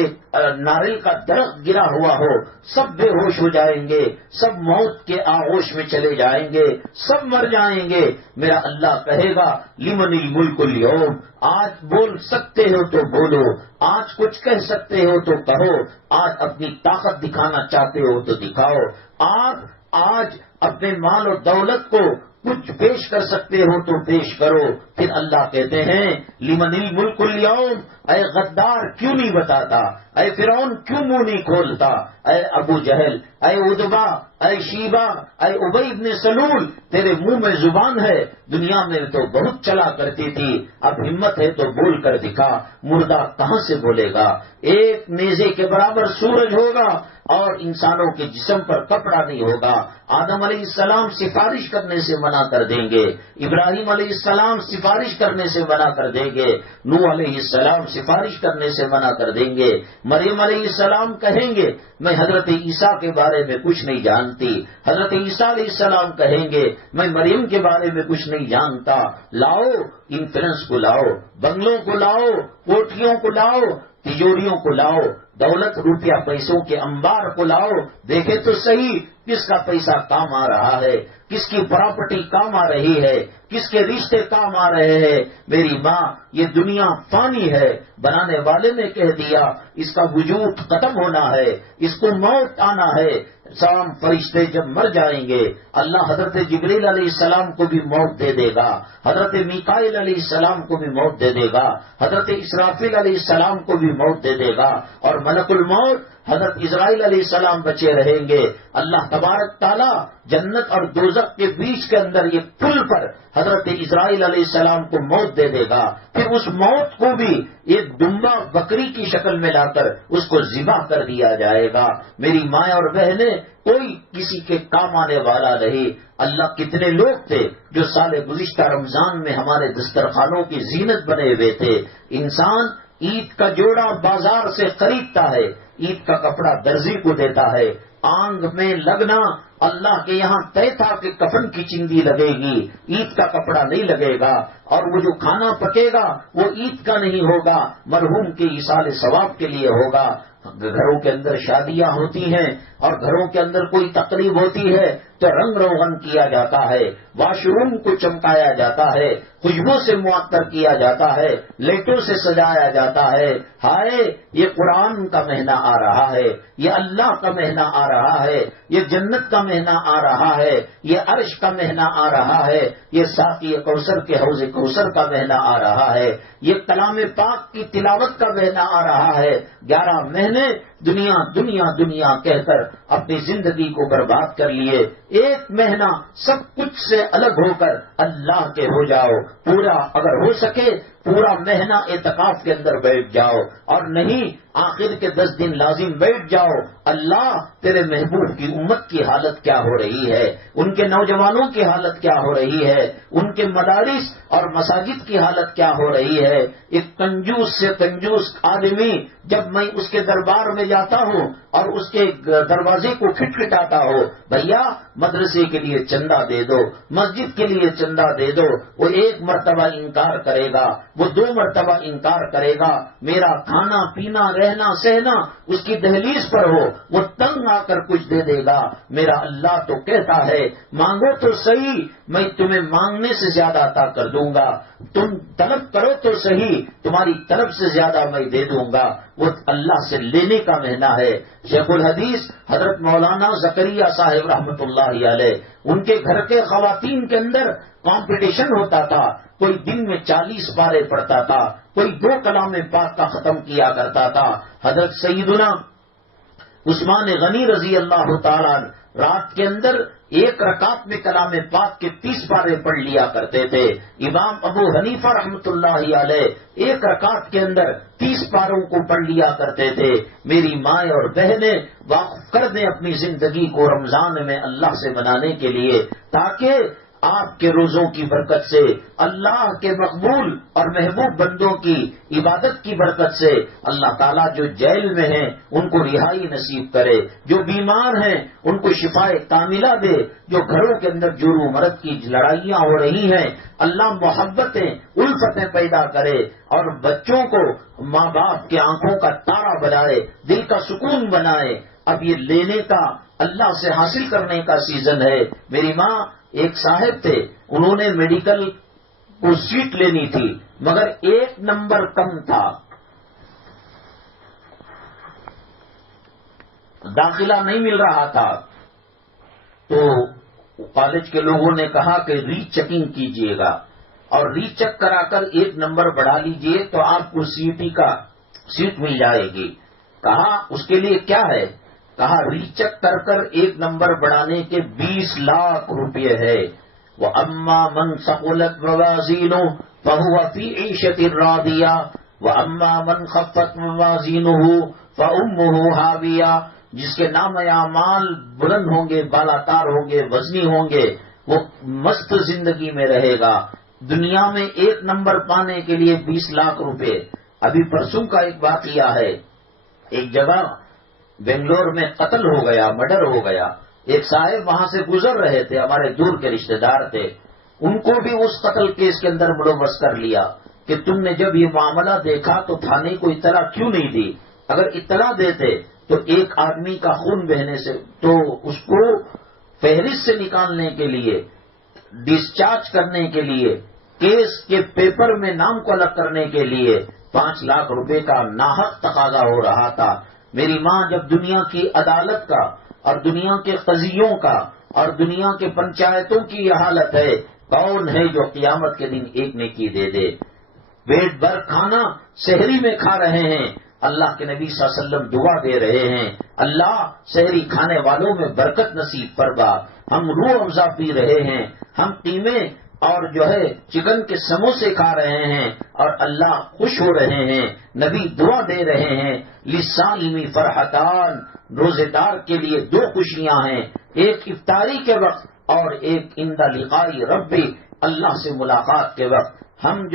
ناریل کا درخت گرا ہوا ہو، سب بے ہوش ہو جائیں گے، سب موت کے آغوش میں چلے جائیں گے، سب مر جائیں گے۔ میرا اللہ کہے گا لمن الملک اليوم، آج بول سکتے ہو تو بولو، آج کچھ کہہ سکتے ہو تو کہو، آج اپنی طاقت دکھانا چاہتے ہو تو دکھاؤ، آپ آج اپنے مال و دولت کو کچھ پیش کر سکتے ہو تو پیش کرو. پھر اللہ کہتے ہیں لمن الملک اليوم، اے غدار کیوں نہیں بتاتا، اے فرعون کیوں منہ نہیں کھولتا، اے ابو جہل، اے ادبا، اے شیبا، اے ابی ابن سلول، تیرے منہ میں زبان ہے، دنیا میں تو بہت چلا کرتی تھی، اب ہمت ہے تو بول کر دکھا. مردہ کہاں سے بولے گا؟ ایک نیزے کے برابر سورج ہوگا اور انسانوں کے جسم پر کپڑا نہیں ہوگا. آدم علیہ السلام سفارش کرنے سے منع کر دیں گے، ابراہیم علیہ السلام سفارش کرنے سے منع کر دیں گے، نوح علیہ السلام سفارش کرنے سے منع کر دیں گے، مریم علیہ السلام کہیں گے میں حضرت عیسیٰ کے بارے میں کچھ نہیں جانتی، حضرت عیسیٰ علیہ السلام کہیں گے میں مریم کے بارے میں کچھ نہیں جانتا. لاؤ انفلوئنس کو، لاؤ بنگلوں کو، لاؤ کوٹھیوں کو، لاؤ تجوریوں کو، لاؤ دولت روپیہ پیسوں کے انبار کو لاؤ، دیکھے تو صحیح کس کا پیسہ کام آ رہا ہے، کس کی پراپرٹی کام آ رہی ہے، کس کے رشتے کام آ رہے ہیں. میری ماں یہ دنیا فانی ہے، بنانے والے نے کہہ دیا اس کا وجود ختم ہونا ہے، اس کو موت آنا ہے. سام فرشتے جب مر جائیں گے اللہ حضرت جبریل علیہ السلام کو بھی موت دے دے گا، حضرت میکائیل علیہ السلام کو بھی موت دے دے گا، حضرت اسرافیل علیہ السلام کو بھی موت دے دے گا، اور ملک الموت حضرت اسرائیل علیہ السلام بچے رہیں گے. اللہ تبارک تعالیٰ جنت اور دوزخ کے بیچ کے اندر یہ پل پر حضرت اسرائیل علیہ السلام کو موت دے دے گا. پھر اس موت کو بھی ایک دمبا بکری کی شکل میں لا کر اس کو ذبح کر دیا جائے گا. میری مائیں اور بہنیں کوئی کسی کے کام آنے والا نہیں. اللہ کتنے لوگ تھے جو سال گزشتہ رمضان میں ہمارے دسترخوانوں کی زینت بنے ہوئے تھے. انسان عید کا جوڑا بازار سے خریدتا ہے، عید کا کپڑا درزی کو دیتا ہے. آنگ میں لگنا اللہ کے یہاں طے تھا کہ کفن کی چندی لگے گی، عید کا کپڑا نہیں لگے گا، اور وہ جو کھانا پکے گا وہ عید کا نہیں ہوگا، مرحوم کے ایصال ثواب کے لیے ہوگا. گھروں کے اندر شادیاں ہوتی ہیں اور گھروں کے اندر کوئی تقریب ہوتی ہے تو رنگ روغن کیا جاتا ہے، واش روم کو چمکایا جاتا ہے، خوشبو سے معطر کیا جاتا ہے، لائٹوں سے سجایا جاتا ہے. ہائے یہ قرآن کا مہینہ آ رہا ہے، یہ اللہ کا مہینہ آ رہا ہے، یہ جنت کا مہینہ آ رہا ہے، یہ عرش کا مہینہ آ رہا ہے، یہ ساقی کوثر کے حوض کوثر کا مہینہ آ رہا ہے، یہ کلام پاک کی تلاوت کا مہینہ آ رہا ہے. 11 مہینے دنیا دنیا دنیا کہہ کر اپنی زندگی کو برباد کر لیے. ایک مہینہ سب کچھ سے الگ ہو کر اللہ کے ہو جاؤ. پورا اگر ہو سکے پورا مہینہ اعتکاف کے اندر بیٹھ جاؤ، اور نہیں آخر کے 10 دن لازم بیٹھ جاؤ. اللہ تیرے محبوب کی امت کی حالت کیا ہو رہی ہے، ان کے نوجوانوں کی حالت کیا ہو رہی ہے، ان کے مدارس اور مساجد کی حالت کیا ہو رہی ہے. ایک کنجوس سے کنجوس آدمی جب میں اس کے دربار میں جاتا ہوں اور اس کے دروازے کو کھٹکھٹاتا ہو، بھیا مدرسے کے لیے چندہ دے دو، مسجد کے لیے چندہ دے دو، وہ 1 مرتبہ انکار کرے گا، وہ 2 مرتبہ انکار کرے گا. میرا کھانا پینا رہنا سہنا اس کی دہلیز پر ہو، وہ تنگ آ کر کچھ دے دے گا. میرا اللہ تو کہتا ہے مانگو تو صحیح، میں تمہیں مانگنے سے زیادہ عطا کر دوں گا، تم طلب کرو تو صحیح، تمہاری طلب سے زیادہ میں دے دوں گا. وہ اللہ سے لینے کا مہینہ ہے. شیخ الحدیث حضرت مولانا زکریا صاحب رحمۃ اللہ علیہ، ان کے گھر کے خواتین کے اندر کمپٹیشن ہوتا تھا. کوئی دن میں 40 پارے پڑھتا تھا، کوئی 2 کلام پاک کا ختم کیا کرتا تھا. حضرت سیدنا عثمان غنی رضی اللہ تعالیٰ رات کے اندر 1 رکعت میں کلام پاک کے 30 پارے پڑھ لیا کرتے تھے. امام ابو حنیفہ رحمۃ اللہ علیہ 1 رکعت کے اندر 30 پاروں کو پڑھ لیا کرتے تھے. میری مائیں اور بہنیں واقف کر دیں اپنی زندگی کو رمضان میں اللہ سے بنانے کے لیے، تاکہ آپ کے روزوں کی برکت سے، اللہ کے مقبول اور محبوب بندوں کی عبادت کی برکت سے اللہ تعالیٰ جو جیل میں ہیں ان کو رہائی نصیب کرے، جو بیمار ہیں ان کو شفائے کاملہ دے، جو گھروں کے اندر جور و مرض کی لڑائیاں ہو رہی ہیں اللہ محبتیں الفتیں پیدا کرے، اور بچوں کو ماں باپ کے آنکھوں کا تارا بنائے، دل کا سکون بنائے. اب یہ لینے کا اللہ سے حاصل کرنے کا سیزن ہے. میری ماں ایک صاحب تھے، انہوں نے میڈیکل کو سیٹ لینی تھی مگر 1 نمبر کم تھا، داخلہ نہیں مل رہا تھا. تو کالج کے لوگوں نے کہا کہ ری چیکنگ کیجئے گا اور ری چیک کرا کر 1 نمبر بڑھا لیجئے تو آپ کو سی ٹی کا سیٹ مل جائے گی. کہا اس کے لیے کیا ہے؟ کہا ری چیک کر 1 نمبر بڑھانے کے 20 لاکھ روپے ہے. وَأَمَّا مَنْ ثَقُلَتْ مَوَازِينُهُ فَهُوَ فِي عِيشَةٍ رَاضِيَةٍ وَأَمَّا مَنْ خَفَّتْ مَوَازِينُهُ فَأُمُّهُ هَاوِيَةٌ. جس کے نام اعمال بلند ہوں گے، بالاتار ہوں گے، وزنی ہوں گے، وہ مست زندگی میں رہے گا. دنیا میں 1 نمبر پانے کے لیے 20 لاکھ روپے. ابھی پرسوں کا ایک واقعہ ہے، ایک جگہ بنگلور میں قتل ہو گیا، مرڈر ہو گیا. ایک صاحب وہاں سے گزر رہے تھے، ہمارے دور کے رشتہ دار تھے. ان کو بھی اس قتل کیس کے اندر ملوث کر لیا کہ تم نے جب یہ معاملہ دیکھا تو تھانے کو اطلاع کیوں نہیں دی؟ اگر اطلاع دیتے تو ایک آدمی کا خون بہنے سے تو اس کو فہرست سے نکالنے کے لیے، ڈسچارج کرنے کے لیے، کیس کے پیپر میں نام کو الگ کرنے کے لیے 5 لاکھ روپے کا ناحق تقاضا ہو رہا تھا. میری ماں، جب دنیا کی عدالت کا اور دنیا کے قضیوں کا اور دنیا کے پنچایتوں کی یہ حالت ہے، کون ہے جو قیامت کے دن ایک نیکی دے دے؟ پیٹ بھر کھانا سحری میں کھا رہے ہیں، اللہ کے نبی صلی اللہ علیہ وسلم دعا دے رہے ہیں، اللہ سحری کھانے والوں میں برکت نصیب فرما. ہم روح افزا پی رہے ہیں، ہم قیمے اور چکن کے سموسے کھا رہے ہیں اور اللہ خوش ہو رہے ہیں. نبی دعا دے رہے ہیں، للصائم فرحتان، روزے دار کے لیے 2 خوشیاں ہیں، ایک افطاری کے وقت اور ایک عند لقاء ربی، اللہ سے ملاقات کے وقت. ہم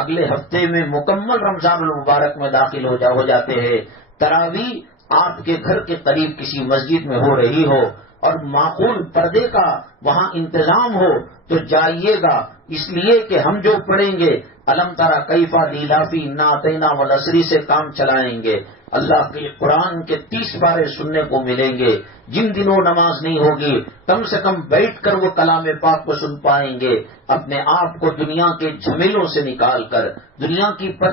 اگلے ہفتے میں مکمل رمضان المبارک میں داخل ہو جاتے ہیں. تراویح آپ کے گھر کے قریب کسی مسجد میں ہو رہی ہو اور معقول پردے کا وہاں انتظام ہو تو جائیے گا، اس لیے کہ ہم جو پڑھیں گے الم ترى کیف لیلافی انا اعطینا والعصر سے کام چلائیں گے. اللہ کے قرآن کے 30 پارے سننے کو ملیں گے. جن دنوں نماز نہیں ہوگی کم سے کم بیٹھ کر وہ کلام پاک کو سن پائیں گے. اپنے آپ کو دنیا کے جھمیلوں سے نکال کر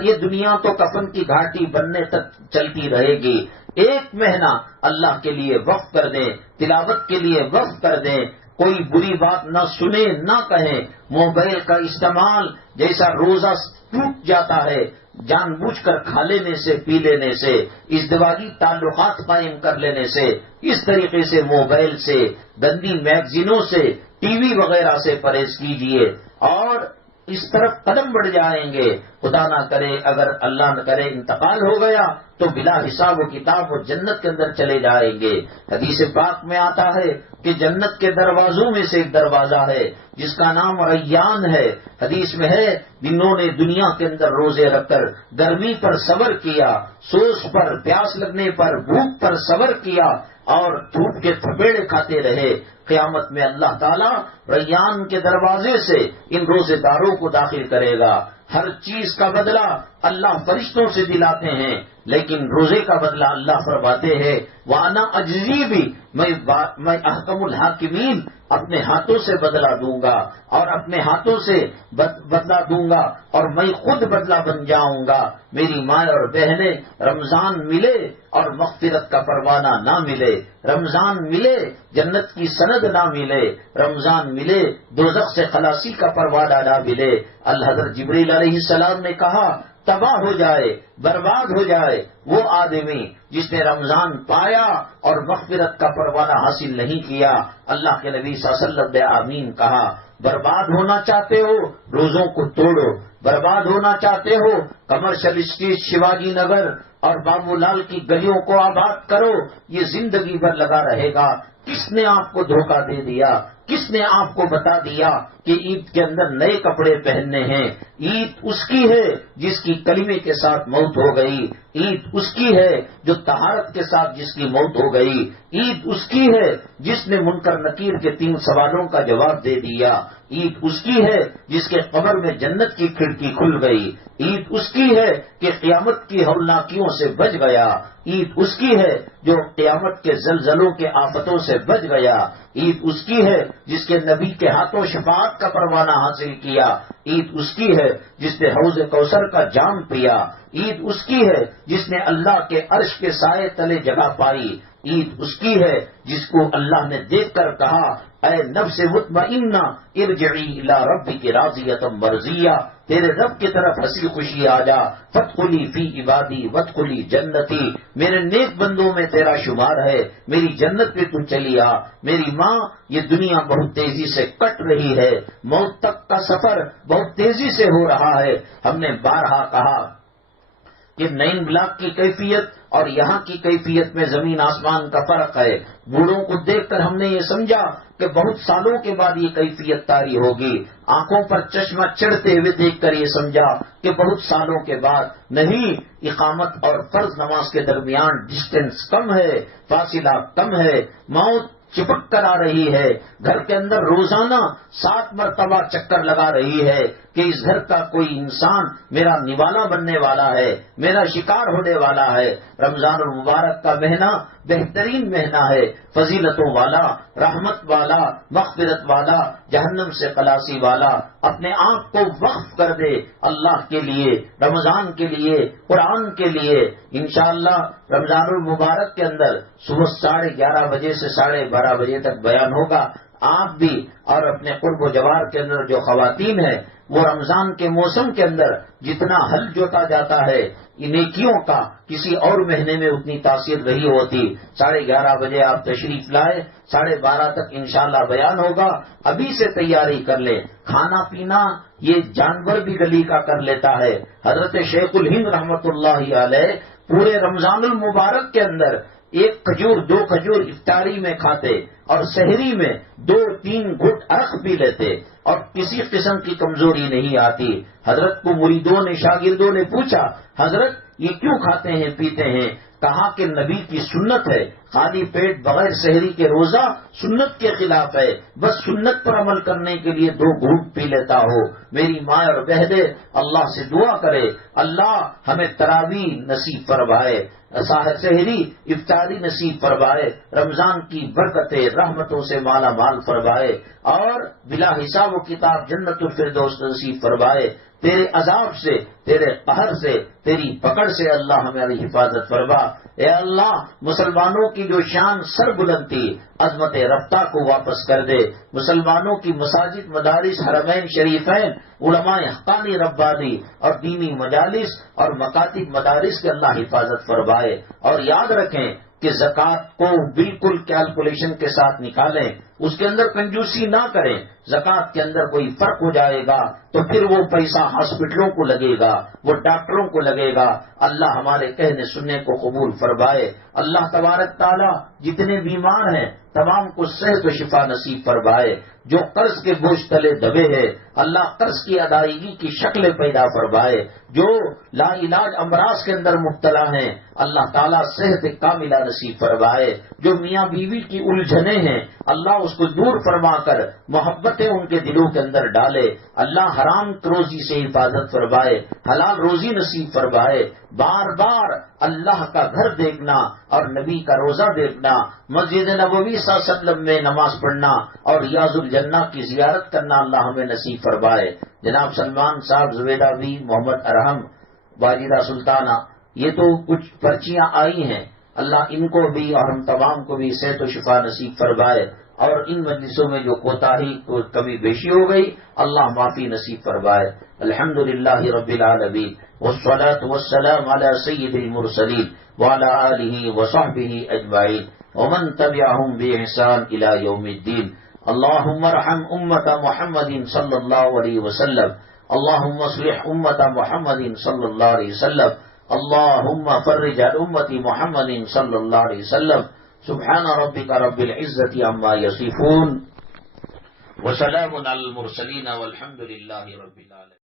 یہ دنیا تو کفن کی گھاٹی بننے تک چلتی رہے گی. 1 مہینہ اللہ کے لیے وقف کر دیں، تلاوت کے لیے وقف کر دیں. کوئی بری بات نہ سنے نہ کہیں. موبائل کا استعمال جیسا روزہ ٹوٹ جاتا ہے جان بوجھ کر کھا لینے سے، پی لینے سے، ازدواجی تعلقات قائم کر لینے سے، اس طریقے سے موبائل سے، گندی میگزینوں سے، ٹی وی وغیرہ سے پرہیز کیجیے اور اس طرف قدم بڑھ جائیں گے. خدا نہ کرے، اگر اللہ نہ کرے انتقال ہو گیا تو بلا حساب و کتاب وہ جنت کے اندر چلے جائیں گے. حدیث پاک میں آتا ہے کہ جنت کے دروازوں میں سے ایک دروازہ ہے جس کا نام ریان ہے. حدیث میں ہے جنہوں نے دنیا کے اندر روزے رکھ کر گرمی پر صبر کیا، سوز پر، پیاس لگنے پر، بھوک پر صبر کیا اور دھوپ کے تھپیڑے کھاتے رہے، قیامت میں اللہ تعالیٰ ریان کے دروازے سے ان روزے داروں کو داخل کرے گا. ہر چیز کا بدلہ اللہ فرشتوں سے دلاتے ہیں لیکن روزے کا بدلہ اللہ فرماتے ہیں وَأَنَا أَجْزِي بِهِ، میں احکم الحاکمین اپنے ہاتھوں سے بدلہ دوں گا اور اپنے ہاتھوں سے بدلہ دوں گا اور میں خود بدلہ بن جاؤں گا. میری ماں اور بہنیں، رمضان ملے اور مغفرت کا پروانہ نہ ملے، رمضان ملے جنت کی سند نہ ملے، رمضان ملے دوزخ سے خلاصی کا پروانہ نہ ملے. الحضرت جبریل علیہ السلام نے کہا تباہ ہو جائے، برباد ہو جائے وہ آدمی جس نے رمضان پایا اور مغفرت کا پروانہ حاصل نہیں کیا. اللہ کے نبی صلی اللہ علیہ وسلم نے آمین کہا. برباد ہونا چاہتے ہو روزوں کو توڑو، برباد ہونا چاہتے ہو کمرشل اسٹریٹ، شیواجی نگر اور بابو لال کی گلیوں کو آباد کرو، یہ زندگی بھر لگا رہے گا. کس نے آپ کو دھوکہ دے دیا؟ کس نے آپ کو بتا دیا کہ عید کے اندر نئے کپڑے پہننے ہیں؟ عید اس کی ہے جس کی کلمے کے ساتھ موت ہو گئی، عید اس کی ہے جو طہارت کے ساتھ جس کی موت ہو گئی، عید اس کی ہے جس نے منکر نکیر کے 3 سوالوں کا جواب دے دیا، عید اس کی ہے جس کے قبر میں جنت کی کھڑکی کھل گئی، عید اس کی ہے کہ قیامت کی ہولناکیوں سے بچ گیا، عید اس کی ہے جو قیامت کے زلزلوں کے آفتوں سے بچ گیا، عید اس کی ہے جس کے نبی کے ہاتھوں شفاعت کا پروانہ حاصل کیا، عید اس کی ہے جس نے حوض کوثر کا جام پیا، عید اس کی ہے جس نے اللہ کے عرش کے سائے تلے جگہ پائی، عید اس کی ہے جس کو اللہ نے دیکھ کر کہا اے نفس مطمئنہ ارجعی الی ربک راضیۃ مرضیہ، تیرے رب کی طرف ہنسی خوشی آ جا، فادخلی فی عبادی وادخلی جنتی، میرے نیک بندوں میں تیرا شمار ہے، میری جنت پہ تو چلی آ۔ میری ماں، یہ دنیا بہت تیزی سے کٹ رہی ہے، موت تک کا سفر بہت تیزی سے ہو رہا ہے۔ ہم نے بارہا کہا کہ نین بلاک کی کیفیت اور یہاں کی کیفیت میں زمین آسمان کا فرق ہے۔ بوڑھوں کو دیکھ کر ہم نے یہ سمجھا کہ بہت سالوں کے بعد یہ کیفیت طاری ہوگی، آنکھوں پر چشمہ چڑھتے ہوئے دیکھ کر یہ سمجھا کہ بہت سالوں کے بعد نہیں، اقامت اور فرض نماز کے درمیان ڈسٹینس کم ہے، فاصلہ کم ہے، موت چپک کر آ رہی ہے، گھر کے اندر روزانہ 7 مرتبہ چکر لگا رہی ہے کہ اس گھر کا کوئی انسان میرا نوالا بننے والا ہے، میرا شکار ہونے والا ہے۔ رمضان المبارک کا مہینہ بہترین مہینہ ہے، فضیلتوں والا، رحمت والا، مغفرت والا، جہنم سے خلاصی والا۔ اپنے آپ کو وقف کر دے اللہ کے لیے، رمضان کے لیے، قرآن کے لیے۔ انشاءاللہ رمضان المبارک کے اندر صبح 11:30 بجے سے 12:30 بجے تک بیان ہوگا۔ آپ بھی اور اپنے قرب و جوار کے اندر جو خواتین ہیں وہ رمضان کے موسم کے اندر جتنا حل جوتا جاتا ہے نیکیوں کا، کسی اور مہینے میں اتنی تاثیر نہیں ہوتی۔ 11:30 بجے آپ تشریف لائے، 12:30 تک انشاءاللہ بیان ہوگا۔ ابھی سے تیاری کر لیں، کھانا پینا یہ جانور بھی گلی کا کر لیتا ہے۔ حضرت شیخ الہند رحمت اللہ علیہ پورے رمضان المبارک کے اندر 1 کھجور 2 کھجور افطاری میں کھاتے اور سحری میں 2-3 گھٹ عرق پی لیتے اور کسی قسم کی کمزوری نہیں آتی۔ حضرت کو مریدوں نے، شاگردوں نے پوچھا حضرت یہ کیوں کھاتے ہیں پیتے ہیں؟ کہا کہ نبی کی سنت ہے، خالی پیٹ بغیر سحری کے روزہ سنت کے خلاف ہے، بس سنت پر عمل کرنے کے لیے 2 گھونٹ پی لیتا ہو۔ میری ماں اور بہنیں اللہ سے دعا کرے اللہ ہمیں تراویح نصیب فرمائے، سحری افطاری نصیب فرمائے، رمضان کی برکتیں رحمتوں سے مالا مال فرمائے اور بلا حساب و کتاب جنت الفردوس نصیب فرمائے۔ تیرے عذاب سے، تیرے قہر سے، تیری پکڑ سے اللہ ہماری حفاظت فرما۔ اے اللہ مسلمانوں کی جو شان سر بلند تھی عظمت رفتہ کو واپس کر دے، مسلمانوں کی مساجد، مدارس، حرمین شریفین، علماء حقانی ربانی اور دینی مجالس اور مکاتب مدارس کے اللہ حفاظت فرمائے۔ اور یاد رکھیں کہ زکوٰۃ کو بالکل کیلکولیشن کے ساتھ نکالیں، اس کے اندر کنجوسی نہ کریں۔ زکوٰۃ کے اندر کوئی فرق ہو جائے گا تو پھر وہ پیسہ ہاسپٹلوں کو لگے گا، وہ ڈاکٹروں کو لگے گا۔ اللہ ہمارے کہنے سننے کو قبول فرمائے۔ اللہ تبارک تعالی جتنے بیمار ہیں تمام کو صحت و شفا نصیب فرمائے۔ جو قرض کے بوجھ تلے دبے ہیں اللہ قرض کی ادائیگی کی شکلیں پیدا فرمائے۔ جو لا علاج امراض کے اندر مبتلا ہیں اللہ تعالیٰ صحت کاملہ نصیب فرمائے۔ جو میاں بیوی کی الجھنیں ہیں اللہ اس کو دور فرما کر محبتیں ان کے دلوں کے اندر ڈالے۔ اللہ حرام روزی سے حفاظت فرمائے، حلال روزی نصیب فرمائے۔ بار بار اللہ کا گھر دیکھنا اور نبی کا روزہ دیکھنا، مسجد نبوی صلی اللہ علیہ وسلم میں نماز پڑھنا اور ریاض الجنہ کی زیارت کرنا اللہ ہمیں نصیب فرمائے۔ جناب سلمان صاحب، زبیدہ بھی، محمد ارحم، واجدہ سلطانہ، یہ تو کچھ پرچیاں آئی ہیں، اللہ ان کو بھی اور ہم تمام کو بھی صحت و شفا نصیب فرمائے۔ اور ان مجلسوں میں جو کوتاہی کمی بیشی ہو گئی اللہ معافی نصیب فرمائے۔ الحمدللہ رب العالمین والصلاة والسلام علی سید المرسلین وعلی آلہ وصحبہ اجمعین ومن تبعہم بإحسان الی یوم الدین۔ اللہم ارحم امت محمد صلی اللہ علیہ وسلم، اللہم اصلح امت محمد صلی اللہ علیہ وسلم، اللہم فرج عن امت محمد صلی اللہ علیہ وسلم۔ سبحان ربک رب العزت عما یصفون وسلام علی المرسلین والحمد للہ رب العالمین۔